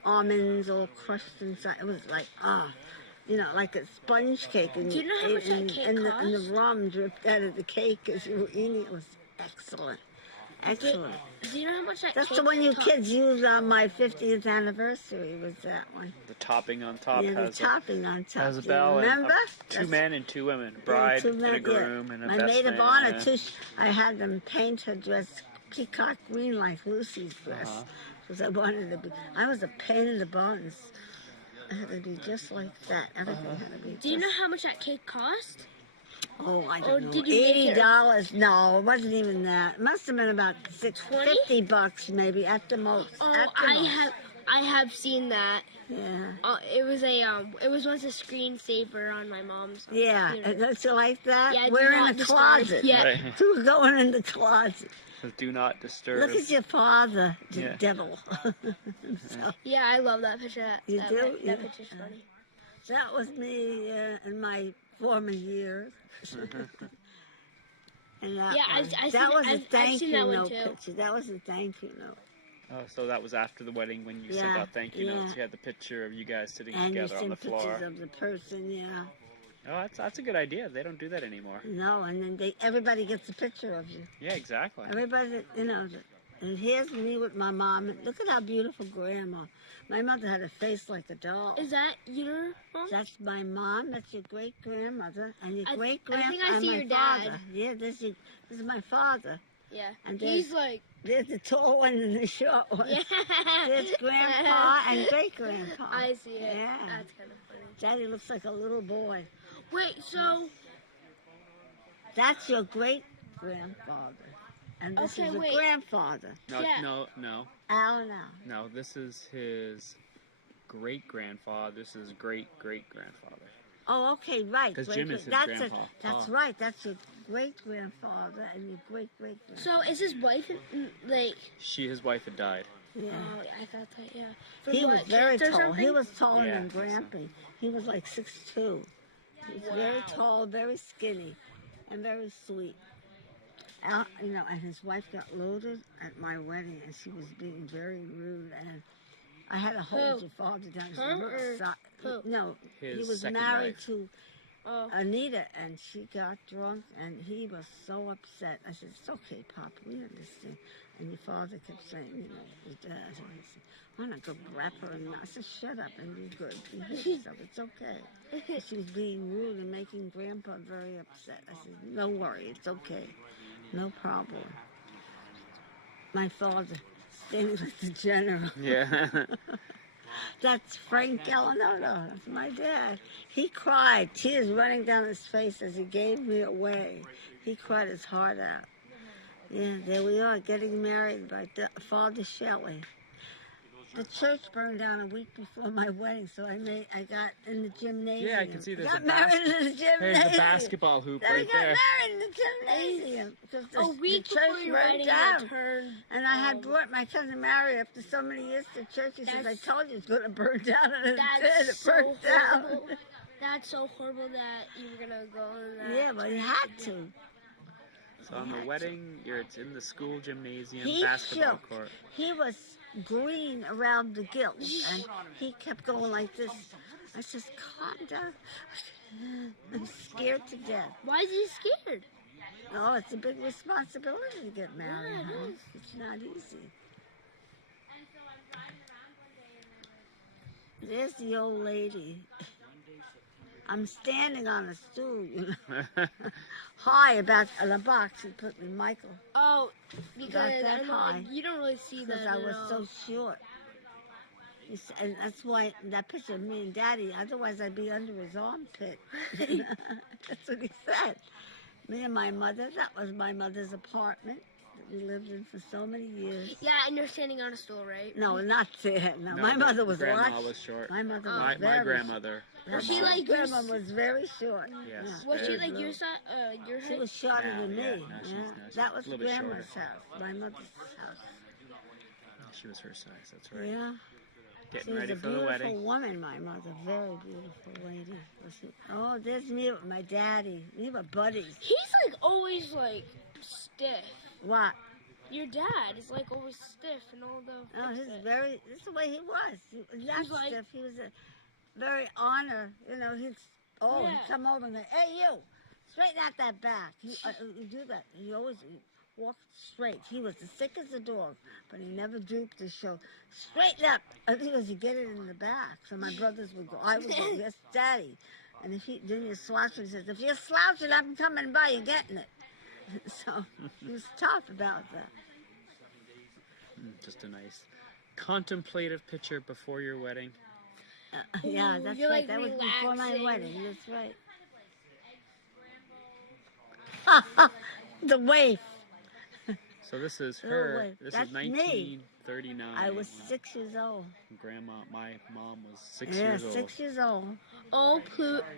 almonds all crushed inside. It was like, like a sponge cake. And Do you know how much that cake and the cost? rum dripped out of the cake as you were eating. It was excellent. Excellent. Do you know how much that That's cake the one you cost? kids used on my 50th anniversary, was that one. The topping on top Yeah, the has topping on top. has a Do you bell and remember? two men and two women, Yeah, bride two and men, a groom and a My best maid man. of honor, too, I had them paint her dress peacock green like Lucy's dress. Because I wanted to be, I was a pain in the buttons. I had to be just like that. Everything had to be Do you know just- how much that cake cost? Oh, I or don't know. did you make it- $80? No, it wasn't even that. It must have been about $20? $50 maybe at the most. Oh, at the most. I have seen that. Yeah. It was once a screensaver on my mom's. Yeah, computer. don't you like that? Yeah, do We're in not the disturb. closet. Yeah. Right. We're going in the closet. So do not disturb. Look at your father, the Yeah. devil. Yeah, I love that picture. You that, do? That Yeah. picture's funny. That was me in my former years. And that Yeah, one. I've that seen- was a I've thank seen you that one note too. picture. That was a thank you note. Oh, so that was after the wedding when you sent Yeah, out thank you notes. yeah. You had the picture of you guys sitting And you together on send the floor. pictures of the person, yeah. Oh, that's a good idea. They don't do that anymore. No, and then everybody gets a picture of you. Yeah, exactly. Everybody, and here's me with my mom. Look at how beautiful grandma. My mother had a face like a doll. Is that your mom? That's my mom. That's your great grandmother, and your I great think grandfather. I see my your dad. father. Yeah, this is my father. Yeah. And He's like. There's the tall one and the short one. Yeah. There's grandpa and great grandpa. I see it. Yeah. That's kind of funny. Daddy looks like a little boy. Wait, so. That's your great grandfather, and this Okay, is a wait. grandfather. No, Yeah. no. Al now. No, this is his great grandfather. This is great great grandfather. Oh, okay, right. 'Cause Great- Jim is his that's grandpa. That's Oh. right. That's your great grandfather and your great great grandfather. So is his wife like? His wife had died. Yeah. Oh, I thought that. Yeah. For He what, was very cancer or tall. He something? was taller Yeah, than I think so. Grampy. He was like 6'2". He was very tall, very skinny, and very sweet. Al, and his wife got loaded at my wedding, and she was being very rude, and I had to hold Who? your father down. She Her looked or so- who? No, His he was second married wife. to Oh. Anita, and she got drunk, and he was so upset. I said, "It's okay, Pop, we understand." And your father kept saying, your dad. And I said, "Why not go grab her?" And I said, "Shut up and be good. Behave yourself. It's okay." And she was being rude and making Grandpa very upset. I said, "Don't worry, it's okay. No problem." My father, standing with the general. Yeah. That's Frank Gallinotto. That's my dad. He cried, tears running down his face as he gave me away. He cried his heart out. Yeah, there we are, getting married by Father Shelley. The church burned down a week before my wedding, so I got in the gymnasium. Yeah, I can see there's got a married in the gymnasium. There's the basketball hoop Then right I got there. married in the gymnasium because A week the before church your burned wedding, down. it turned. And I had brought my cousin Mary after so many years to church. He says, "I That's- told you it's going to burn down," and it did. That's It so burned down. horrible. That's so horrible that you were gonna go in that. Yeah, but he had to. So on the wedding, it's in the school gymnasium He basketball shook. court. He was green around the gills, and he kept going like this. I says, "Calm down." I'm scared to death. Why is he scared? Oh, it's a big responsibility to get married, Yeah, it huh? is. It's not easy. There's the old lady. I'm standing on a stool, high about the box he put me, Michael, Oh, because that I don't know, high. you don't really see because that I at was all. so short. And that's why that picture of me and Daddy, otherwise I'd be under his armpit. That's what he said. Me and my mother, that was my mother's apartment that we lived in for so many years. Yeah, and you're standing on a stool, right? No, not there. No, my but mother was grandma large. was short. My mother Oh. was My very grandmother. short. Was she grandma- like your grandma was very short. Yes. Yeah. Was she very like blue. your size? Your She height? was shorter Now, than me. yeah, now Yeah. she's- now she's That a was little bit grandma's shorter. house, my mother's house. She was her size. That's right. Yeah. She Getting was ready a for the beautiful wedding. woman, my mother. Very beautiful lady. Oh, there's me with my daddy. We were buddies. He's like always like stiff. What? Your dad is like always stiff and all the. Oh, fix he's it. very. This is the way he was. He was not He's like- stiff. He was a very honor. You know, he'd Yeah. come over and go, "Hey, you, straighten out that back." He do that. He always walked straight. He was as thick as a dog, but he never drooped his shoulder. Straighten up. I think it was you get it in the back. So my brothers would go. I would go, "Yes, Daddy." And if he then you slouch, he says, "If you're slouching, I'm coming by. You're getting it." So he was tough about that. Just a nice contemplative picture before your wedding. Yeah, Ooh, that's you're, right. like, That was before my relaxing. wedding. That's right. The waif. So this is Oh, her. wait, This that's is me. 1939. I was 6 years old. Grandma, my mom was 6 Yeah, years old. 6 years old. All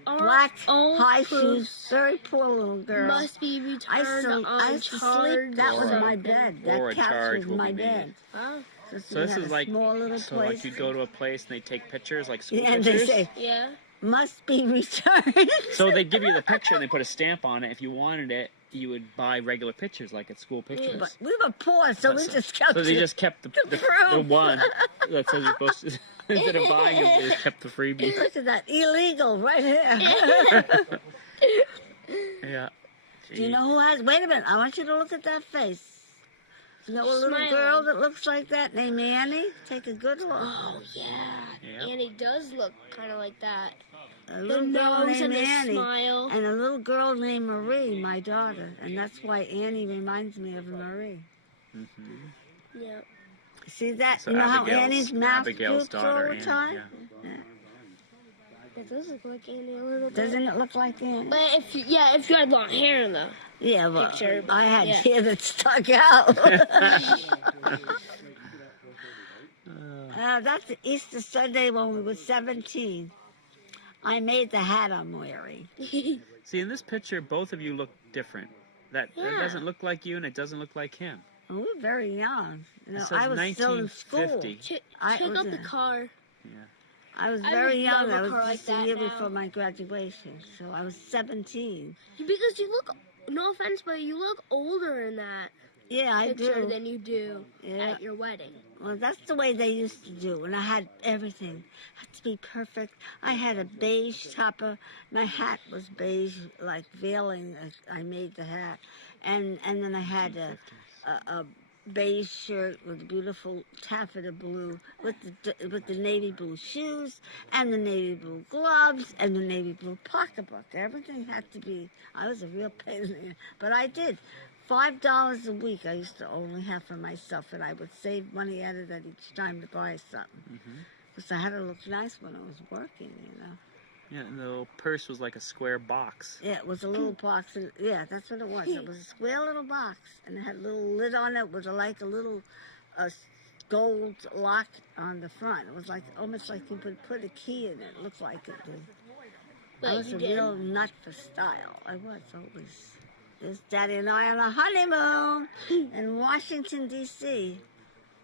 Black all high proofs shoes. Very poor little girl. must be I returned used to sleep. That was Or a- my bed. or a That couch charge was will my be made. bed. Wow. So we this had is a like, small little so place. like you'd go to a place and they take pictures, like school Yeah, and pictures. they say, Yeah. must be returned. So they give you the picture and they put a stamp on it. If you wanted it, you would buy regular pictures, like at school pictures. But we were poor, so we just kept So they it. just kept the proof. one that says you're supposed to. Instead of buying them, they just kept the freebie. Look at that. Illegal right here. Yeah. Do you know who has? Wait a minute. I want you to look at that face. You know a little Smiling. girl that looks like that named Annie? Take a good look. Oh yeah. Yep. And it does look kind of like that. A The little girl nose named and the Annie. smile. And a little girl named Marie, my daughter. And that's why Annie reminds me of Marie. Mm-hmm. Yeah. See that? So you know how Abigail's- Annie's mouth Abigail's droops all daughter, the Annie, time? yeah. It does look like Annie a little bit. Doesn't it look like Annie? But if you had long hair though. Yeah, well, Picture, I had yeah. hair that stuck out. That's the Easter Sunday when we were 17. I made the hat I'm wearing. See, in this picture, both of you look different. That Yeah. doesn't look like you, and it doesn't look like him. And we were very young. You It know, says I was still in school. 1950. I Check was out the in- car. Yeah. I was I very would young. love a I was car like just a that year now. before my graduation. So I was 17. Because you look, no offense, but you look older in that Yeah, I picture do. than you do Yeah. at your wedding. Well, that's the way they used to do. And I had everything. Had to be perfect. I had a beige topper. My hat was beige, like veiling. I made the hat. And then I had a beige shirt with a beautiful taffeta blue with the navy blue shoes and the navy blue gloves and the navy blue pocketbook. Everything had to be. I was a real pain in the ass, but I did. $5 a week I used to only have for myself, and I would save money out of that each time to buy something. Because I had to look nice when I was working, you know. Yeah, and the little purse was like a square box. Yeah, it was a little box. And, yeah, that's what it was. It was a square little box, and it had a little lid on it with like a little gold lock on the front. It was like almost like you could put a key in it. It looked like it did. But I was you a did. real nut for style. I was always. There's Daddy and I on a honeymoon in Washington, D.C.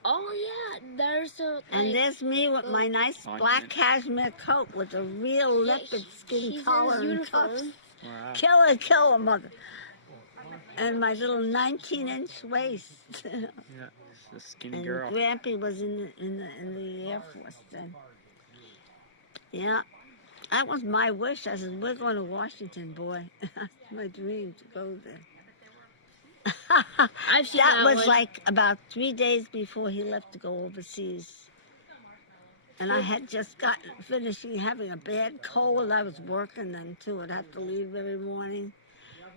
Oh yeah, there's a. And there's me with my nice On black it. cashmere coat with a real leopard skin he's collar in his and cuffs. uniform. Wow. Kill her, mother. And my little 19-inch waist. Yeah, she's a skinny And girl. Grampy was in the Air Force then. Yeah. That was my wish. I said, we're going to Washington, boy. That's my dream to go there. I've seen That was one. like about 3 days before he left to go overseas. And I had just gotten finishing having a bad cold. I was working then too. I'd have to leave every morning.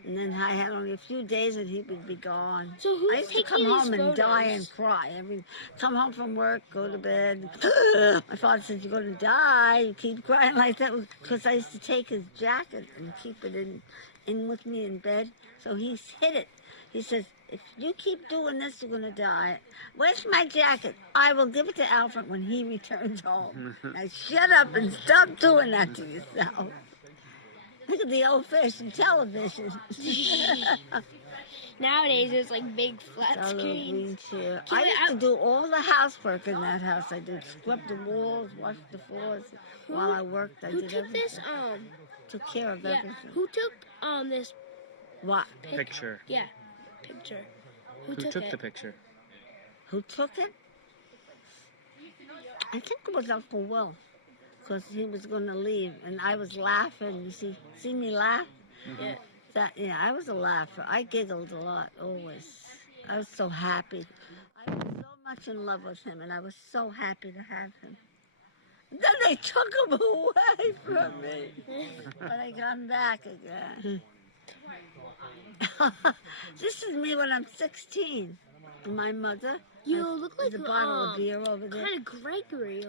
And then I had only a few days and he would be gone. So who's I used to taking come these home and die and photos? cry. Come home from work, go to bed. My father said, you're going to die. You keep crying like that. Because I used to take his jacket and keep it in with me in bed. So he hid it. He says, if you keep doing this, you're going to die. Where's my jacket? I will give it to Alfred when he returns home. Now shut up and stop doing that to yourself. Look at the old-fashioned television. Nowadays it's like big flat That little screens. green chair. Can I we- used to do all the housework in that house. I did scrub the walls, wash the floors. While I worked, I Who did took everything. this? Took care of Yeah. everything. Who took this What? Picture. Yeah, picture. Who took the picture? Who took it? I think it was Uncle Will, because he was going to leave, and I was laughing. You see me laugh? Yeah. I was a laugher. I giggled a lot, always. I was so happy. I was so much in love with him, and I was so happy to have him. Then they took him away from me, but I got him back again. This is me when I'm 16. My mother. You look like There's a bottle of beer over there. kind of Gregory.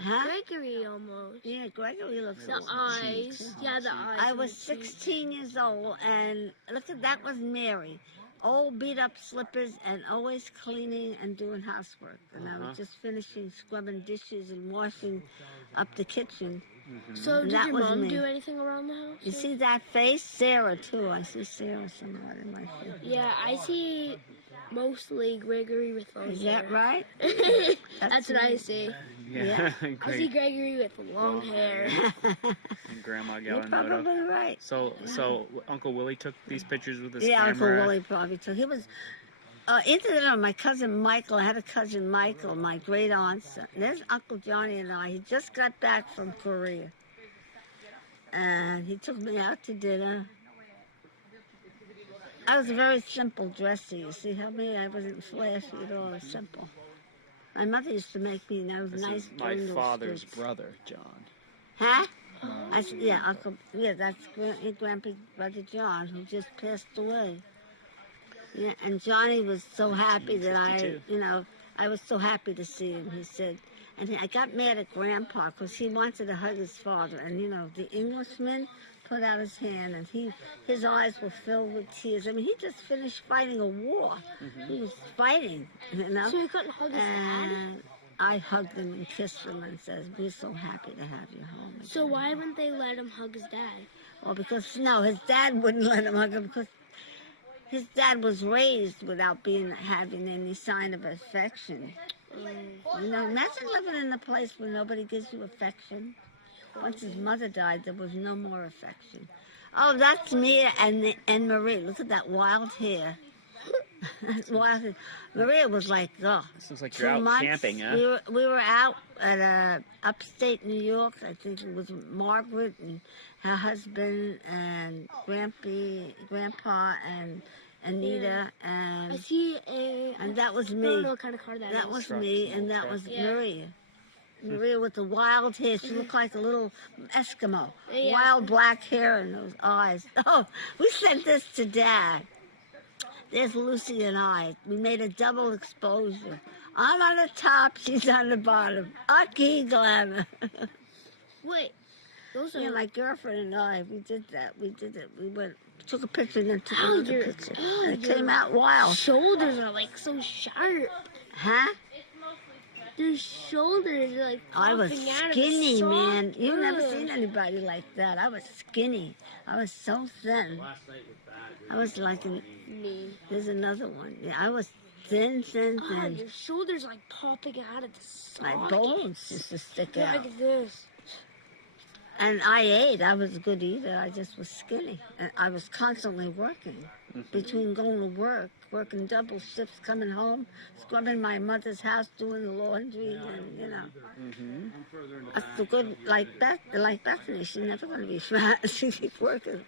Huh? Gregory almost. Yeah, Gregory looks The old. eyes. Yeah, the eyes. I and was the cheeks. 16 years old, and look at that was Mary. Old beat up slippers and always cleaning and doing housework. And I was just finishing scrubbing dishes and washing up the kitchen. So And did that your was mom me. do anything around the house? You see that face? Sarah, too. I see Sarah somewhat in my face. Yeah, I see mostly Gregory with long Is hair. that right? That's what I see. Yeah. I see Gregory with long hair. And Grandma You're Galanoto. probably right. So Uncle Willie took these pictures with his Yeah, camera. Uncle Willie probably took. He was, my cousin Michael. I had a cousin Michael, my great aunt. There's Uncle Johnny and I. He just got back from Korea. And he took me out to dinner. I was very simple dressy. You see how I wasn't flashy at all. I was simple. My mother used to make me, and I was This nice. is my brindle father's skirts. brother, John. Huh? Uncle. Yeah, that's Grandpa's brother John, who just passed away. Yeah, and Johnny was so happy that I was so happy to see him. He said, I got mad at Grandpa because he wanted to hug his father, and the Englishman put out his hand, and his eyes were filled with tears. I mean, he just finished fighting a war. He was fighting, So he couldn't hug his dad? And I hugged him and kissed him and said, "We're so happy to have you home." So why wouldn't they let him hug his dad? Well, because his dad wouldn't let him hug him because his dad was raised without having any sign of affection. Imagine living in a place where nobody gives you affection. Once his mother died, there was no more affection. Oh, that's me and Marie. Look at that wild hair. Wild hair. Maria was like, This looks like 2 you're out months. camping, huh? We were out at upstate New York. I think it was Margaret and her husband and Grandpa and Anita I and see and that was I me. don't know what kind of car that is. That was me, and that was Yeah. Maria. Maria with the wild hair. She looked like a little Eskimo. Yeah. Wild black hair and those eyes. Oh, we sent this to Dad. There's Lucy and I. We made a double exposure. I'm on the top, she's on the bottom. Okay, glamour. Wait, those are My girlfriend and I, we did that. We did it. We took a picture and then took Oh, another your- picture. oh, And it your- came out wild. shoulders are like so sharp. Huh? Your shoulders are like I was popping out of the skinny, sock. man. You've never Ugh. seen anybody like that. I was skinny. I was so thin. I was like, Me. there's another one. Yeah, I was thin. Oh, your shoulders are like popping out of the socket. My bones used to stick Yeah, out. like this. And I ate. I was a good eater. I just was skinny. And I was constantly working. Between going to work, working double shifts, coming home, scrubbing my mother's house, doing the laundry, and That's the good, like Bethany. She's never going to be fat. She keeps working.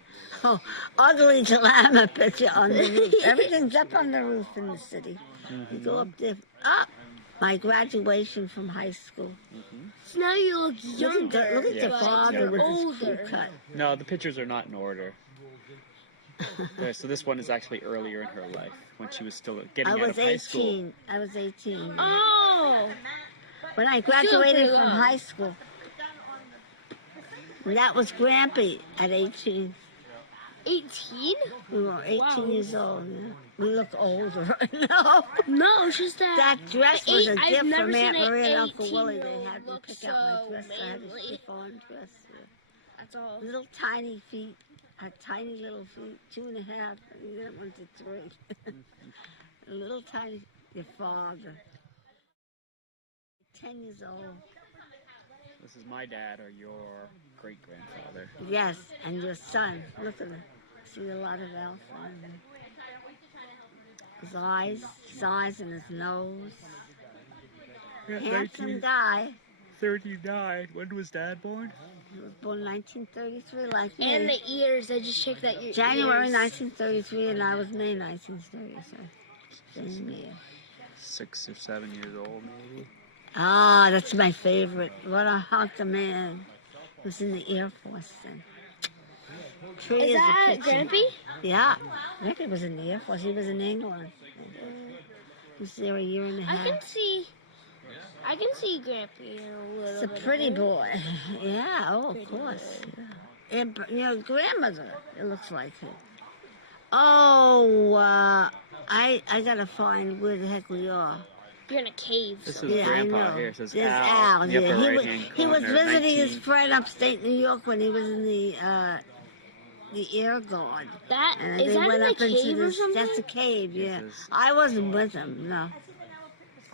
Oh, ugly glamour picture on the roof. Everything's up on the roof in the city. You go up there. My graduation from high school. So now you look younger. Look at your but father you're with his older. crew cut. No, the pictures are not in order. Okay, so this one is actually earlier in her life when she was still getting I out was of high school. 18. I was 18. Oh! When I still graduated pretty from long. high school. And that was Grampy at 18. 18? We were 18 Wow. years old. Yeah. We look older. No. No, it's just that. That dress was a I've gift never from Aunt seen an Maria and Uncle Willie. They 18-year-old had me look pick out so my dress. I had a manly. chiffon dress. That's all. Yeah. Little tiny feet. Had tiny little feet. 2.5. And then it went to 3. A little tiny. Your father. 10 years old. This is my dad or your great grandfather. Yes, and your son. Look at him. See a lot of Alpha in him. His eyes and his nose. Yeah, Handsome guy. 1939. When was Dad born? He was born 1933, like me. And the ears, I just checked that your January ears. 1933, and I was May 1933. Same year. 6 or 7 years old, maybe. Ah, that's my favorite. What a hunk of man. He was in the Air Force then. Tree Is a that picture. Grampy? Yeah. Grampy was in the Air Force. He was in England. He was there a year and a I half. can see Grampy a little It's a bit. pretty boy. Yeah, oh, of course. Yeah. And, grandmother, it looks like it. Oh, I gotta find where the heck we are. You're in a cave. This So. is Yeah, I Grandpa know. here. It says There's Al. in the yeah. upper He right-hand was corner, visiting 19. his friend upstate New York when he was in the Air Guard. That And is they that went in a up into cave or this. something? That's a cave, yeah. This is- I wasn't with him, no.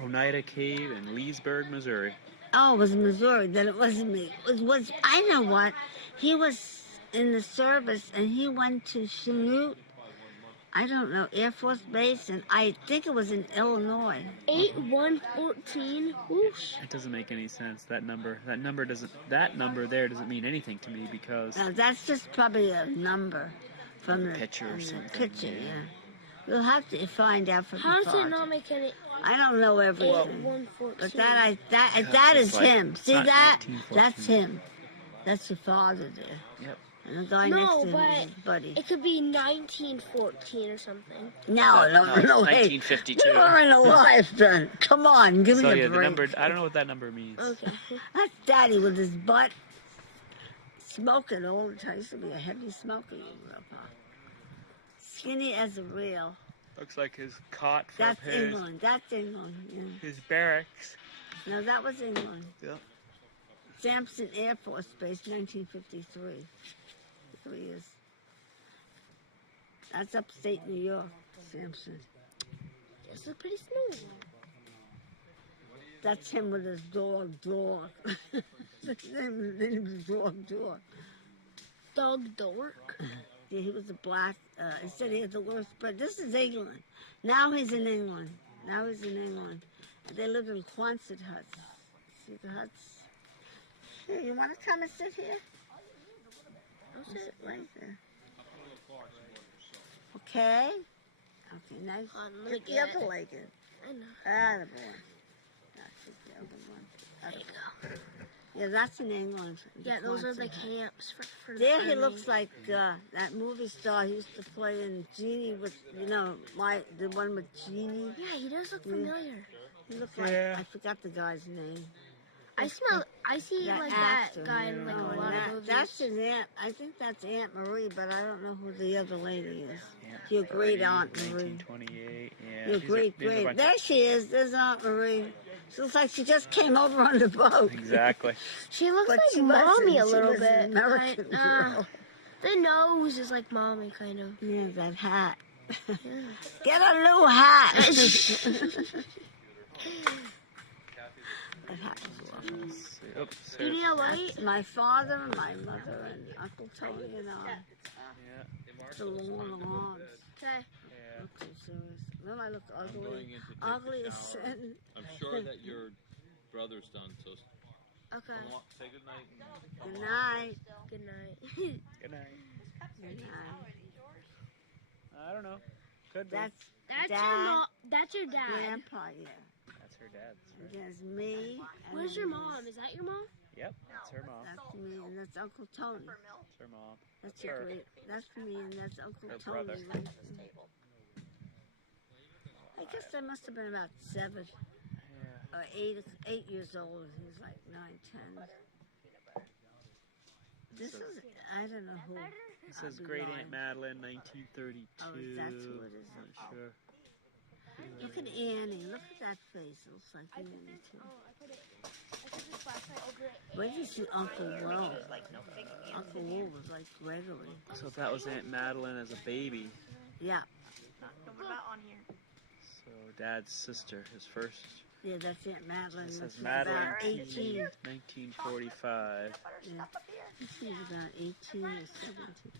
Oneida Cave in Leesburg, Missouri. Oh, it was Missouri. Then it wasn't me. It was I know what. He was in the service and he went to Chanute, I don't know, Air Force Base, and I think it was in Illinois. 8114. Whoosh. That doesn't make any sense. That number there doesn't mean anything to me because That's just probably a number from the Picture or something, Picture, yeah. yeah. You'll have to find out from How the does it card. not make any? I don't know everything. 8114. But that it's is like- him. it's See not that? 1914. That's him. That's your father there. Yep. And the guy No, next to him but is his buddy. It could be 1914 or something. No, No, it's hey. 1952. You weren't alive then. Come on, give So me yeah, a the break. number. I don't know what that number means. Okay. That's Daddy with his butt smoking all the time. He used to be a heavy smoker, you grandpa. Skinny as a rail. Looks like his cot from That's England. That's England. Yeah. his barracks. No, that was England. Yeah. Sampson Air Force Base, 1953. 3 years. That's upstate New York, Sampson. This is pretty smooth. That's him with his dog. His name is Dog. Dog dork. Yeah, he was a black. He said he had the worst, but this is England. Now he's in England. They live in Quonset huts. See the huts? Here, you want to come and sit here? I'll sit right there. Okay? Okay, nice. Let me Get the get other it. leg in. I know. Attaboy. That's it, the other one. There you go. Yeah, that's in England. Yeah, those are the Quonset hut. camps for the There he army. looks like that movie star he used to play in Genie with, the one with Genie. Yeah, he does look Yeah. familiar. He looked like, Yeah. I forgot the guy's name. I see That like actor, that guy in like Oh, a and lot that- of movies. That's his aunt. I think that's Aunt Marie, but I don't know who the other lady is. Yeah, Your great 30, Aunt Marie. 1928. Yeah. Your these are- great these are a great. bunch There she is. There's Aunt Marie. She looks like she just came over on the boat. Exactly. She looks But like she mommy wasn't. a She little was bit. an American girl. The nose is like mommy, kind of. Yeah, that hat. Yeah. Get a new hat. That hat was awful. Let's see. Oops, You need a light? That's my father, my mother, and Uncle Tony and I. Yeah. The long lawns. Okay. Yeah. Look so serious. Then I look I'm ugly. going in to take a Ugly as shower. sin. I'm sure that your brother's done, so Okay. say good night. Good night. Good night. Good night. Good night. I don't know. Could be. That's That's Dad, your mom. That's your dad. Grandpa, yeah. That's her dad's. And there's me. and Where's your then mom? Is that your mom? Yep. That's her mom. That's me, and that's Uncle Tony. That's her mom. That's your her. great. That's me, and that's Uncle Her Tony. brother. Right? I guess I must have been about 7 Yeah. or 8 years old. He was like 9, 10. This is, I don't know who. It says I'll be Great lying. Aunt Madeline, 1932. Oh, is that who it is? Not sure. Look at Annie. Look at that face. It looks like Annie, too. Where did you see Uncle Will? Uncle Will was like Gregory. So if that was Aunt Madeline as a baby, Yeah. so Dad's sister, his first, Yeah, that's Aunt Madeline. it says She's Madeline, about 18. 1945. Yeah. She was about 18 or 17.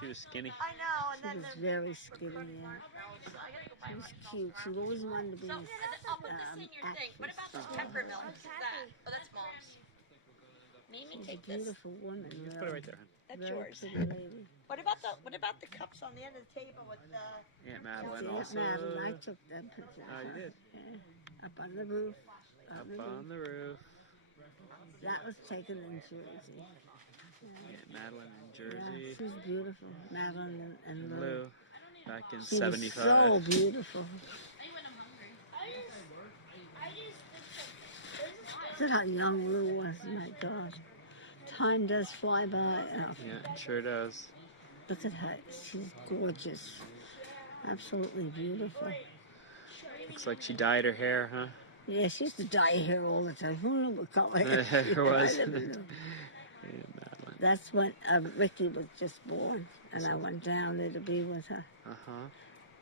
She was skinny. I know, and She then was there's very skinny, yeah. She was cute. She always wanted to be So, an I'll put this in your thing. What actress. about this pepper milk? What's that? Oh, that's mom's. Mimi, She's a take this. beautiful woman. Just Really. put it right there. That's Very yours. pretty lady. What about the cups on the end of the table with the? Aunt That's Madeline Aunt also. Madeline. I took that picture. Oh, you did. Yeah. Up on the roof. Up on the roof. That was taken in Jersey. Aunt Madeline in Yeah, Jersey. she's beautiful. Madeline and Lou. Lou. Back in She 75. was so beautiful. Look at how young Lou was. My God. Time does fly by. Oh, Yeah, it sure does. look at her. She's gorgeous. Absolutely beautiful. Looks like she dyed her hair, huh? Yeah, she used to dye her hair all the time. Who knew what color hair she There was. had? I never knew. Aunt Madeline. That's when Ricky was just born, and I went down there to be with her. Uh-huh.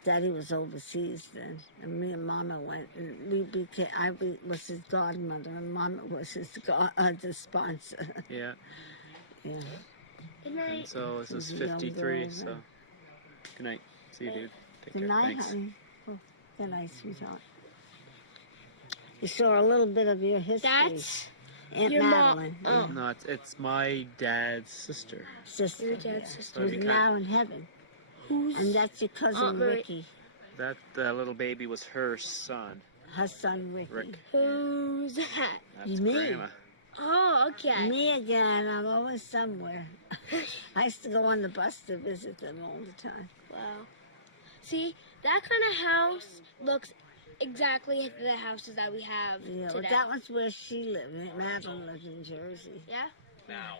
Daddy was overseas then, and me and Mama went, and I was his godmother, and Mama was his the sponsor. Yeah. Yeah. Good night. And so this is She's a young 53, girl, so. then. Good night. See you, dude. Take Good care. night, Thanks. honey. Oh, good night, sweetheart. You saw a little bit of your history. That's Aunt your mom. Madeline, Oh, No, it's my dad's sister. sister, your dad's yeah, sister. who's Because- now in heaven. Who's And that's your cousin Aunt Marie. Ricky, That little baby was her son, her son Ricky. Rick. who's that? That's Me. Grandma. Oh, okay. Me again, I'm always somewhere. I used to go on the bus to visit them all the time. Wow. See, that kind of house looks exactly like the houses that we have Yeah, today. but that was where she lived. Aunt Madeline lived in Jersey. Yeah? Now.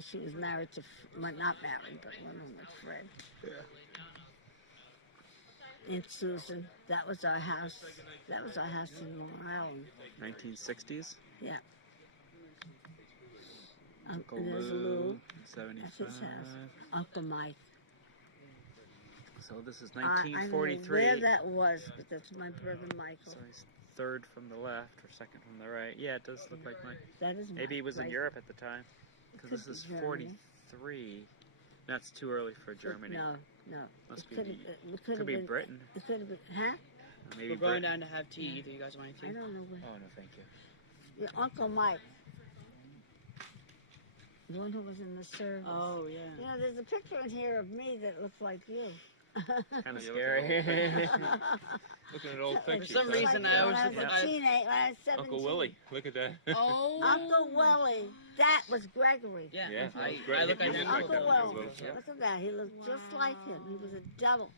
She was married to, well, not married, but living with Fred. Aunt Susan, that was our house. That was our house in Long Island. 1960s. Yeah. Uncle There's Lou. Lou. 75. That's his house. Uncle Mike. So this is I don't know 1943. where that was, but that's my brother Michael. So he's third from the left or second from the right. Yeah, it does look like Mike. That is Maybe he was in right. Europe at the time. Because this Could is be Germany. 43. That's too early for Germany. No. Must it be could the- have been. It Could be Britain. It could have been. Huh? Or maybe We're going Britain. down to have tea. Either you guys want I any tea? don't know where. Oh, no, thank you. Your Uncle Mike. The one who was in the service. Oh, yeah. You know, there's a picture in here of me that looks like you. Kind of Yeah, scary. Looking at old It's pictures. For some just reason, like I when always I was look- a I- teenager, when I was 17. Uncle Willie. Look at that. Oh. Uncle Willie. That was Gregory. Yeah. Yeah, I that was great. look He at did you. like Uncle that when he was Willie. little. Yeah. Look at that. He looked just like him. He was a double.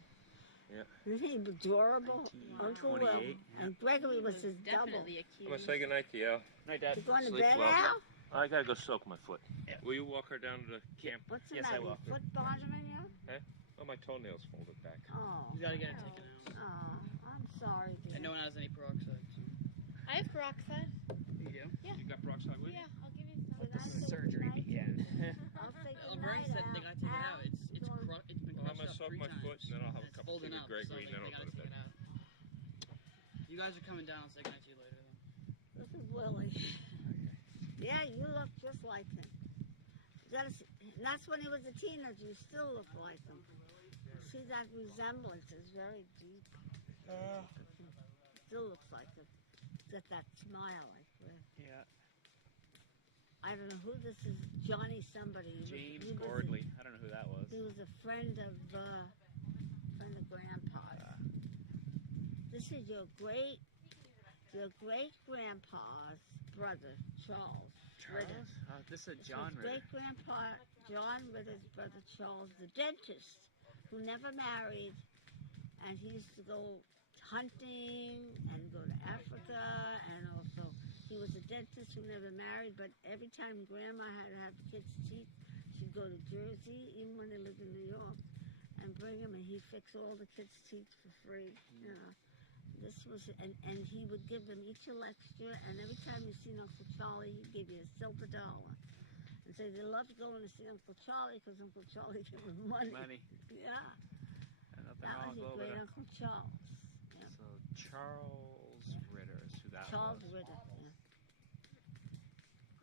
Yeah. Isn't he adorable? Uncle Will. 1928, And Gregory was his double. Definitely a I'm going to say goodnight to you. Night, Dad. You going to Sleep bed well. now? I got to go soak my foot. Yeah. Will you walk her down to the camp? What's the Yes, I matter? will. Your foot bothering you? Oh, my toenails folded back. Oh. You gotta get it taken out. Oh, I'm sorry, dear. And no one has any peroxide. So. I have peroxide. You do? You got peroxide with you? Yeah, I'll give you some. Did I say Surgery goodnight? began. I'll say Laverne goodnight, said they got to take it out. It's been Well, I'm crushed going to up soak 3 my times. foot, and then I'll have It's a cup of tea folding with up, Gregory, and so then they I'll go gotta to take bed. it out. You guys are coming down. I'll say goodnight to you later then. This is Willie. Yeah, you look just like him. You gotta see, that's when he was a teenager. You still look like him. See, that resemblance is very deep. Still looks like him. He's got that smile like that. Yeah. I don't know who this is. Johnny somebody. James He was a- Gordley. I don't know who that was. He was a friend of Grandpa's. This is your great grandpa's brother, Charles. Charles? This is a John Ritter. Great grandpa John Ritter's brother Charles, the dentist, who never married, and he used to go hunting and go to Africa, and also he was a dentist who never married. But every time Grandma had to have the kids' teeth, she'd go to Jersey, even when they lived in New York, and bring them, and he'd fix all the kids' teeth for free. You know, this was, and he would give them each a lecture, and every time you seen Uncle Charlie, he'd give you a silver dollar. And say they loved going to see Uncle Charlie because Uncle Charlie gave them money. Money. Yeah, And nothing that wrong was with a your little great bit of... Uncle Charles. Yeah. So Charles Ritter is who that Charles was. Ritter. Yeah.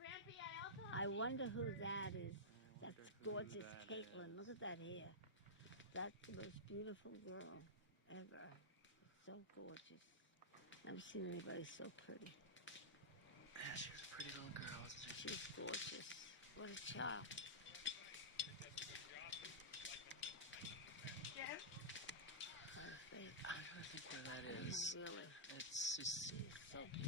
Grampy, I also I wonder who that is. I That's wonder who gorgeous that Caitlin. is. Look at that hair. That's the most beautiful girl. ever. So gorgeous. Never seen anybody so pretty. Yeah, she was a pretty little girl, wasn't she? She's gorgeous. What a child. I'm trying to think where that is. Really? It's just So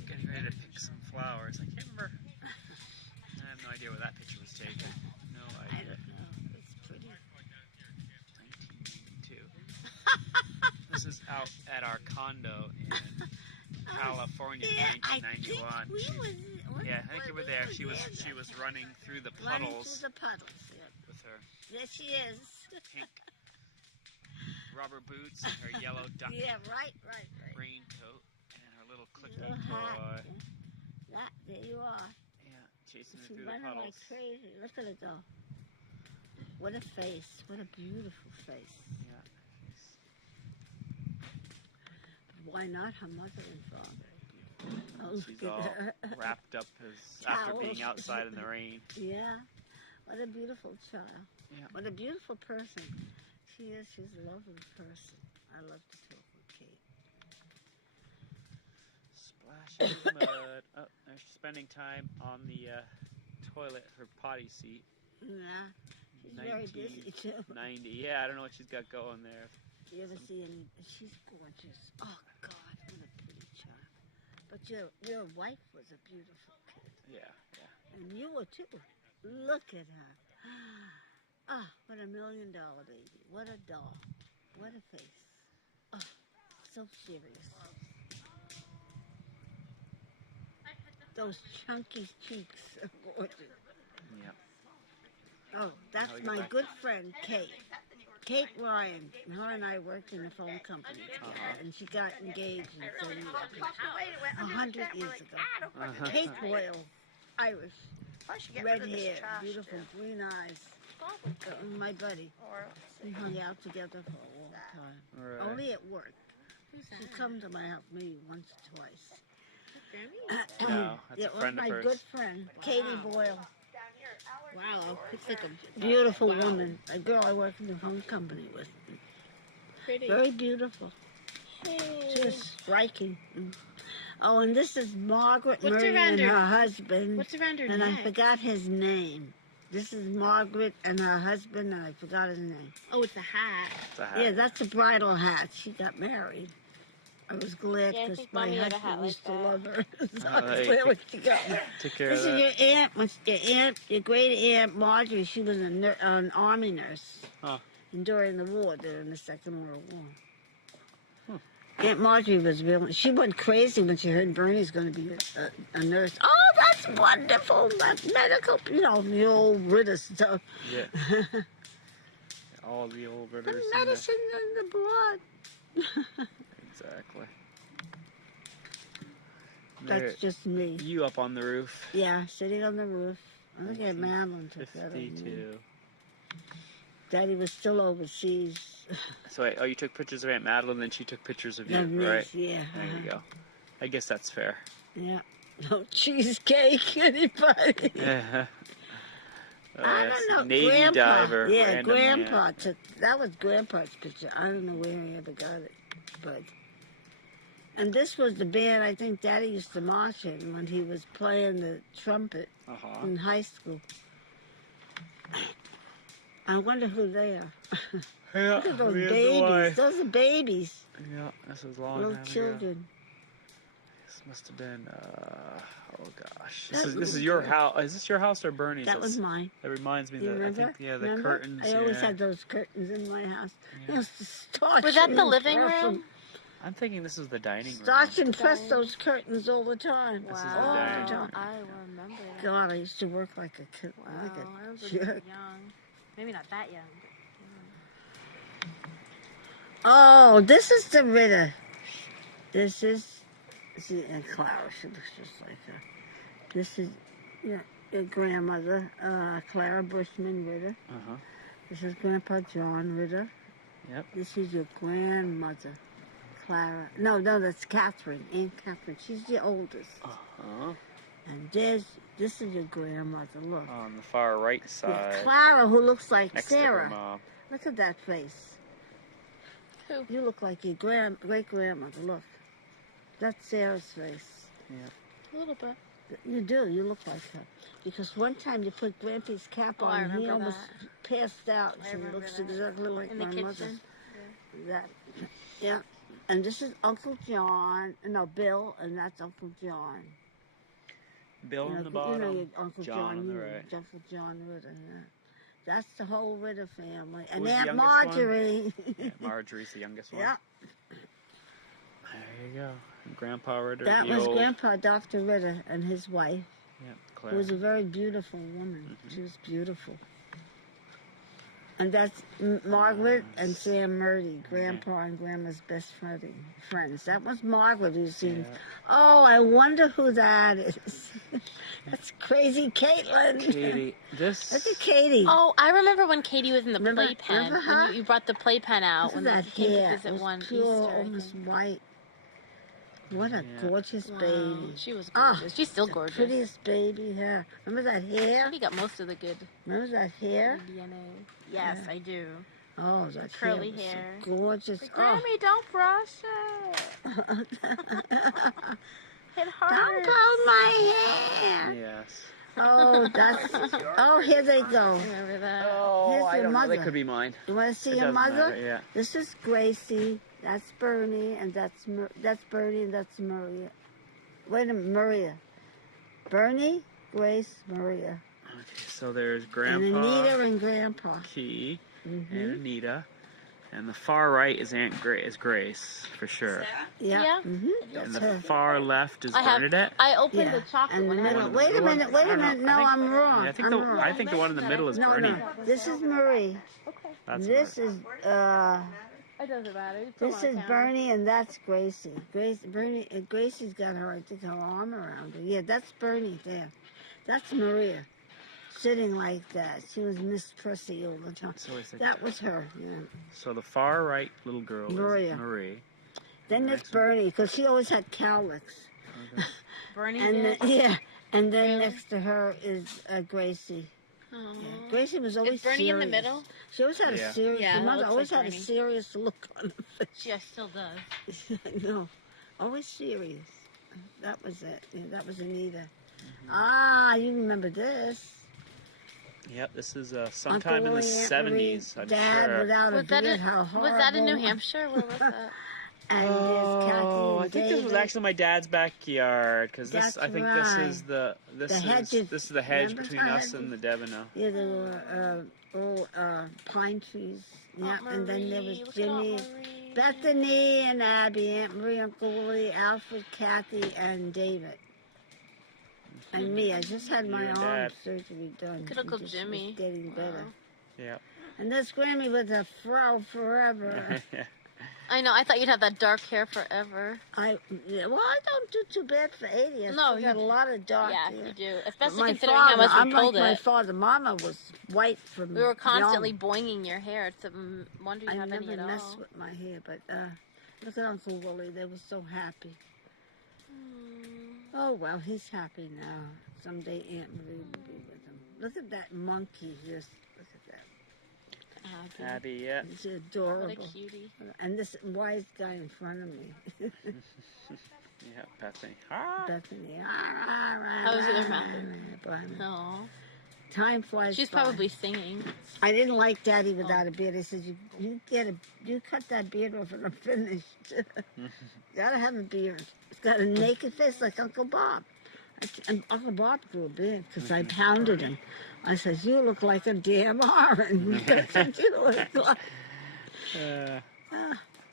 getting ready to pick some flowers. I can't remember. I have no idea where that picture was taken. No I idea. don't know. It's pretty. 1992. This is out at our condo in California in Yeah, I 1991. think we She- was, yeah, I think you were there. She was running through the running puddles through the puddles. Yeah. with her There she is. pink rubber boots and her yellow duck Yeah, right. raincoat and her little clicky Little hat. toy. There you are. Yeah, chasing her She's through the running like puddles. crazy. Look at her go. What a face. What a beautiful face. Yeah. Why not her mother and father? Oh, She's look all at her. wrapped up after being Towels. outside in the rain. Yeah. What a beautiful child. Yeah. What a beautiful person. She is. She's a lovely person. I love to talk with Kate. Splashing in the mud. Oh, there's she's spending time on the toilet, her potty seat. Yeah. She's very busy too. 90. Yeah, I don't know what she's got going there. You ever see any? She's gorgeous. Oh God, what a pretty child. But your wife was a beautiful kid, Yeah. and you were too. Look at her. Ah, what $1 million baby. What a doll. What a face. Oh, so serious. Those chunky cheeks are gorgeous. Yeah. Oh, that's How we get my back? good friend Kate. Kate Ryan. Her and I worked in the phone company together, and she got engaged in 100 years ago. Kate Boyle, Irish, red hair, beautiful green eyes. My buddy. We hung out together for a long time. All right. Only at work. She'd come to my house maybe once or twice. No, that's Yeah, a friend my of hers. good friend, Katie Boyle. Wow, it's like a Beautiful woman. A girl I worked in the phone company with. pretty. Very beautiful. Just striking. Oh, and this is Margaret What's Murray around and her- her husband. What's around her And neck? I forgot his name. This is Margaret and her husband, and I forgot his name. Oh, it's a hat. It's a hat. Yeah, that's a bridal hat. She got married. I was glad Yeah, I because think my Mommy had a husband hat like used to that. love her. So Oh, I was hey, glad when she got married. Take care This of is that. your aunt, your great aunt Marjorie. She was an army nurse. Huh. And during the war, during the Second World War. Aunt Marjorie was really, she went crazy when she heard Bernie's going to be a nurse. Oh, that's wonderful. That's medical, the old Ritter stuff. Yeah. All the old The ritters. in there. medicine in the blood. Exactly. That's There- just me. you up on the roof. Yeah, sitting on the roof. Look at Madeline took that of me. 52. Daddy was still overseas. So wait, you took pictures of Aunt Madeline, then she took pictures of you, Of me, right? yeah. There you go. I guess that's fair. Yeah. No cheesecake, anybody. Yeah. I don't know. Navy Grandpa. diver. Yeah, random, Grandpa took. That was Grandpa's picture. I don't know where he ever got it, but. And this was the band I think Daddy used to march in when he was playing the trumpet Uh-huh. in high school. I wonder who they are. Yeah, Look at those we had the babies. life. Those are babies. Yeah, this was a long Little time ago. children. This must have been, oh gosh. That This is little your girl. house. Is this your house or Bernie's? That was mine. That reminds me You that remember? I think, yeah, the Remember? curtains. I always yeah. had those curtains in my house. Yeah. I used to starch Was that them the and living press them. room? I'm thinking this is the dining room. Starch and press those curtains all the time. This is the all dining the room. time. I remember that. God, I used to work like a kid. Wow, Like I a was jerk. young. Maybe not that young. Oh, this is the Ritter. This is, see, and Clara, she looks just like her. This is your grandmother, Clara Bushman Ritter. Uh-huh. This is Grandpa John Ritter. Yep. This is your grandmother, Clara. No, that's Catherine, Aunt Catherine. She's the oldest. Uh-huh. And this is your grandmother, look. On the far right Yeah, side. Clara, who looks like Next to her Sarah. mom. Look at that face. You look like your great-grandmother. Look. That's Sarah's face. A little bit. You do. You look like her. Because one time you put Grampy's cap Oh, on I and he remember almost passed out. I She remember looks that. exactly like In the my mother. kitchen. That, yeah. And this is Uncle John. No, Bill, and that's Uncle John. Bill on the bottom, your Uncle John on the you know, right. Uncle John Ritter, yeah. That's the whole Ritter family. And Who's the Aunt youngest Marjorie. Yeah, Marjorie's the youngest one. Yeah. There you go. And Grandpa Ritter. That the was old, Grandpa Dr. Ritter and his wife, Yeah, who Claire. was a very beautiful woman. She was beautiful. And that's Margaret and Sam Murdy, Grandpa and Grandma's best friends. That was Margaret who sings, oh, I wonder who that is. That's crazy Caitlin. Katie. Look at Katie. Oh, I remember when Katie was in the Remember- playpen. remember her? When you brought the playpen out. Look When at you that came hair. to It visit was one pure, Easter. I almost think. white. What a Yeah. gorgeous Wow, baby. she was Ah, gorgeous. She's still gorgeous. Prettiest baby hair. Remember that hair? She got most of the good Remember that hair? DNA. Yes, I do. Oh, that Curly hair. hair. Was so gorgeous. But Oh. Grammy, don't brush it. Hit hard. Don't pull my hair. Yes. Oh, that's. Oh, here they go. Remember that? Oh, Here's I your don't know. mother. That could be mine. You want to see It your doesn't mother? matter, yeah. This is Gracie. That's Bernie, and that's Bernie, and that's Maria. Wait a minute, Maria. Bernie, Grace, Maria, Okay, so there's and Grandpa Anita and Grandpa. Key Mm-hmm. and Anita. And the far right is Grace, for sure. Yeah. Yeah. Mm-hmm. And That's the her. far left is I have. Bernadette. I opened Yeah. the chocolate And the one. middle. one- Wait a the one- minute. Wait I a don't know. minute. No, I think- I'm wrong. Yeah, I think I'm wrong. I think the one in the middle is No, Bernie. no. This is Marie. That's This Marie. is It doesn't matter. You put this them on is the counter. Bernie, and that's Gracie. Gracie's got her, I think, her arm around her. Yeah, that's Bernie there. That's Maria, sitting like that. She was Miss Prissy all the time. So, it's like- That was her. Yeah. so the far right little girl Maria. is Marie. Then Next there's Bernie, because she always had cowlicks. Okay. Bernie And did. then, yeah, and then Really? next to her is Gracie. Aw. Yeah. Gracie was always Is Bernie in the serious. middle? She always had Yeah. a serious. Yeah, Your that mother looks always like had a Bernie. serious look on her face. She still does. I know. Always serious. That was it. Yeah, that was Anita. Ah, you remember this? Yep, this is sometime in the Uncle Willie, Aunt Marie, 70s, I'm Dad sure. without a Was that beard, in, how was horrible. that in New Hampshire? Where was that? And there's Kathy Oh, and I think this was David. actually my dad's backyard because That's I think right. this is the hedges. this is the hedge Remember between the us and the Devino. Yeah, there were all pine trees. Yeah, Aunt and then there was Marie, look at Aunt Jimmy, Marie. Bethany, and Abby, Aunt Marie, Uncle Willie, Alfred, Kathy, and David. And me. I just had You my and arm Dad. surgery done. Look at Uncle It just Jimmy. was getting better. Yeah. And there's Grammy with a fro forever. I know. I thought you'd have that dark hair forever. I don't do too bad for 80. I No, still got a you- lot of dark Yeah, hair. you do. Especially My considering father, how much I'm we like pulled my it. father. Mama was white from We were constantly young. boinging your hair. It's a wonder you I have never any at messed all. with my hair, but look at Uncle Willie. They were so happy. Oh, well, he's happy now. Someday Aunt Marie will be with him. Look at that monkey. Just look at that. Abby, yeah. He's What a adorable. cutie. And this wise guy in front of me. Yeah, Bethany. Ah. Bethany. How was your mother? No. Time flies She's by. probably singing. I didn't like Daddy without a beard. He said, you cut that beard off and I'm finished. Gotta have a beard. It's got a naked face like Uncle Bob. And Uncle Bob grew a beard because I pounded him. I said, you look like a damn orange. That's what you look like.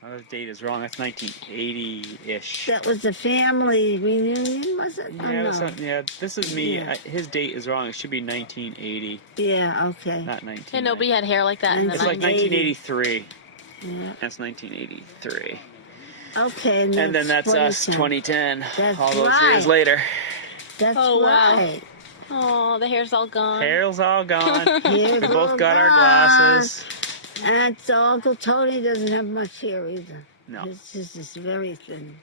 Oh, the date is wrong. That's 1980-ish. That was the family reunion, was it? Yeah, Oh, it was no. something- yeah, this is me. Yeah. His date is wrong. It should be 1980, Yeah, okay. not 19. And nobody had hair like that in the It's like 90s. 1983. Yeah. That's 1983. Okay. And then that's us, 2010. That's all those right. years later. That's Oh, wow. right. Oh, the hair's all gone. Hair's all gone. Hair's We all both got our gone. glasses. And so Uncle Tony doesn't have much hair either. No. His is very thin.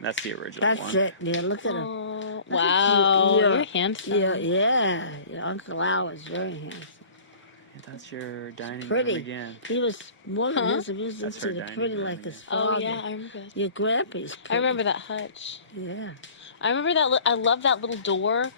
That's the original That's one. it. Yeah, look at him. Oh, Look at wow. you. You're handsome. Yeah, Your Uncle Al is very handsome. That's your dining Pretty. room again. He was more than his music That's her to the dining pretty room like his again. father. Oh yeah, I remember. Your grandpa's I pretty. remember that hutch. Yeah. I remember that. I love that little door.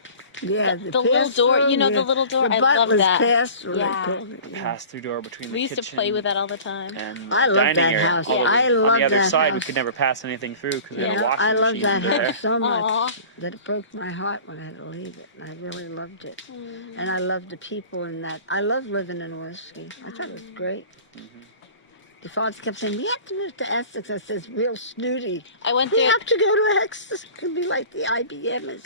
Yeah, The little door. You know the little door. The I love butler's that. pass-through, Yeah. they called it, yeah. Pass-through door between the We used kitchen to play with that all the time. and I love dining that area. house. Although I on love the other that side, we house. could never pass anything through because we had You a know, washing I love machine that there. house so much Aw. that it broke my heart when I had to leave it. And I really loved it. Mm. And I loved the people in that. I loved living in Whiskey. I thought it was great. The fathers kept saying, we have to move to Essex. I says, real snooty. I went We there. have to go to Essex. It could be like the IBM. I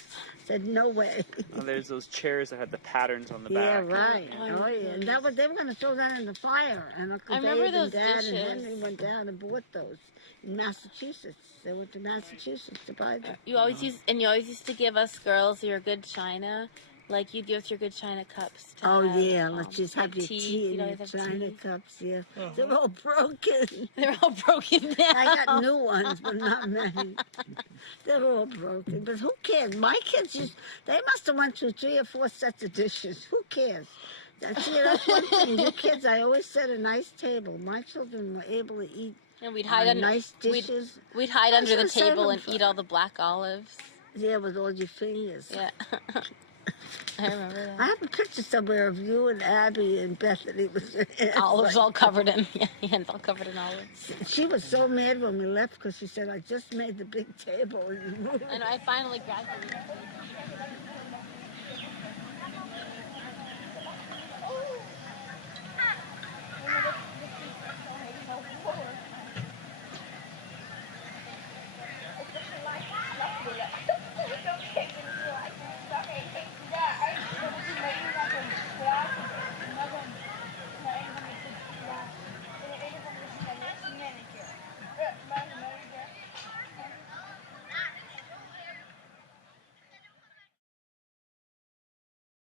said, no way. Oh, there's those chairs that had the patterns on the Yeah, back. right. Oh, Oh, yeah. And that was, they were going to throw that in the fire. And Uncle I remember Dave those and Dad dishes. and Henry went down and bought those in Massachusetts. They went to Massachusetts to buy them. You always used to give us girls your good china, like you'd give us your good china cups. To Oh, have, yeah. Let's just have your tea You'd in your always have china tea. cups. Yeah. They're all broken. They're all broken now. I got new ones, but not many. They're all broken. But who cares? My kids they must have went through 3 or 4 sets of dishes. Who cares? See, that's one thing. You kids, I always set a nice table. My children were able to eat And we'd hide under nice dishes. We'd hide I under the should've saved table them and for- eat all the black olives. Yeah, with all your fingers. Yeah. I remember that. I have a picture somewhere of you and Abby and Bethany with your hands. Olives like- all covered in hands all covered in olives. She was so mad when we left because she said, I just made the big table. And you moved. And I finally graduated.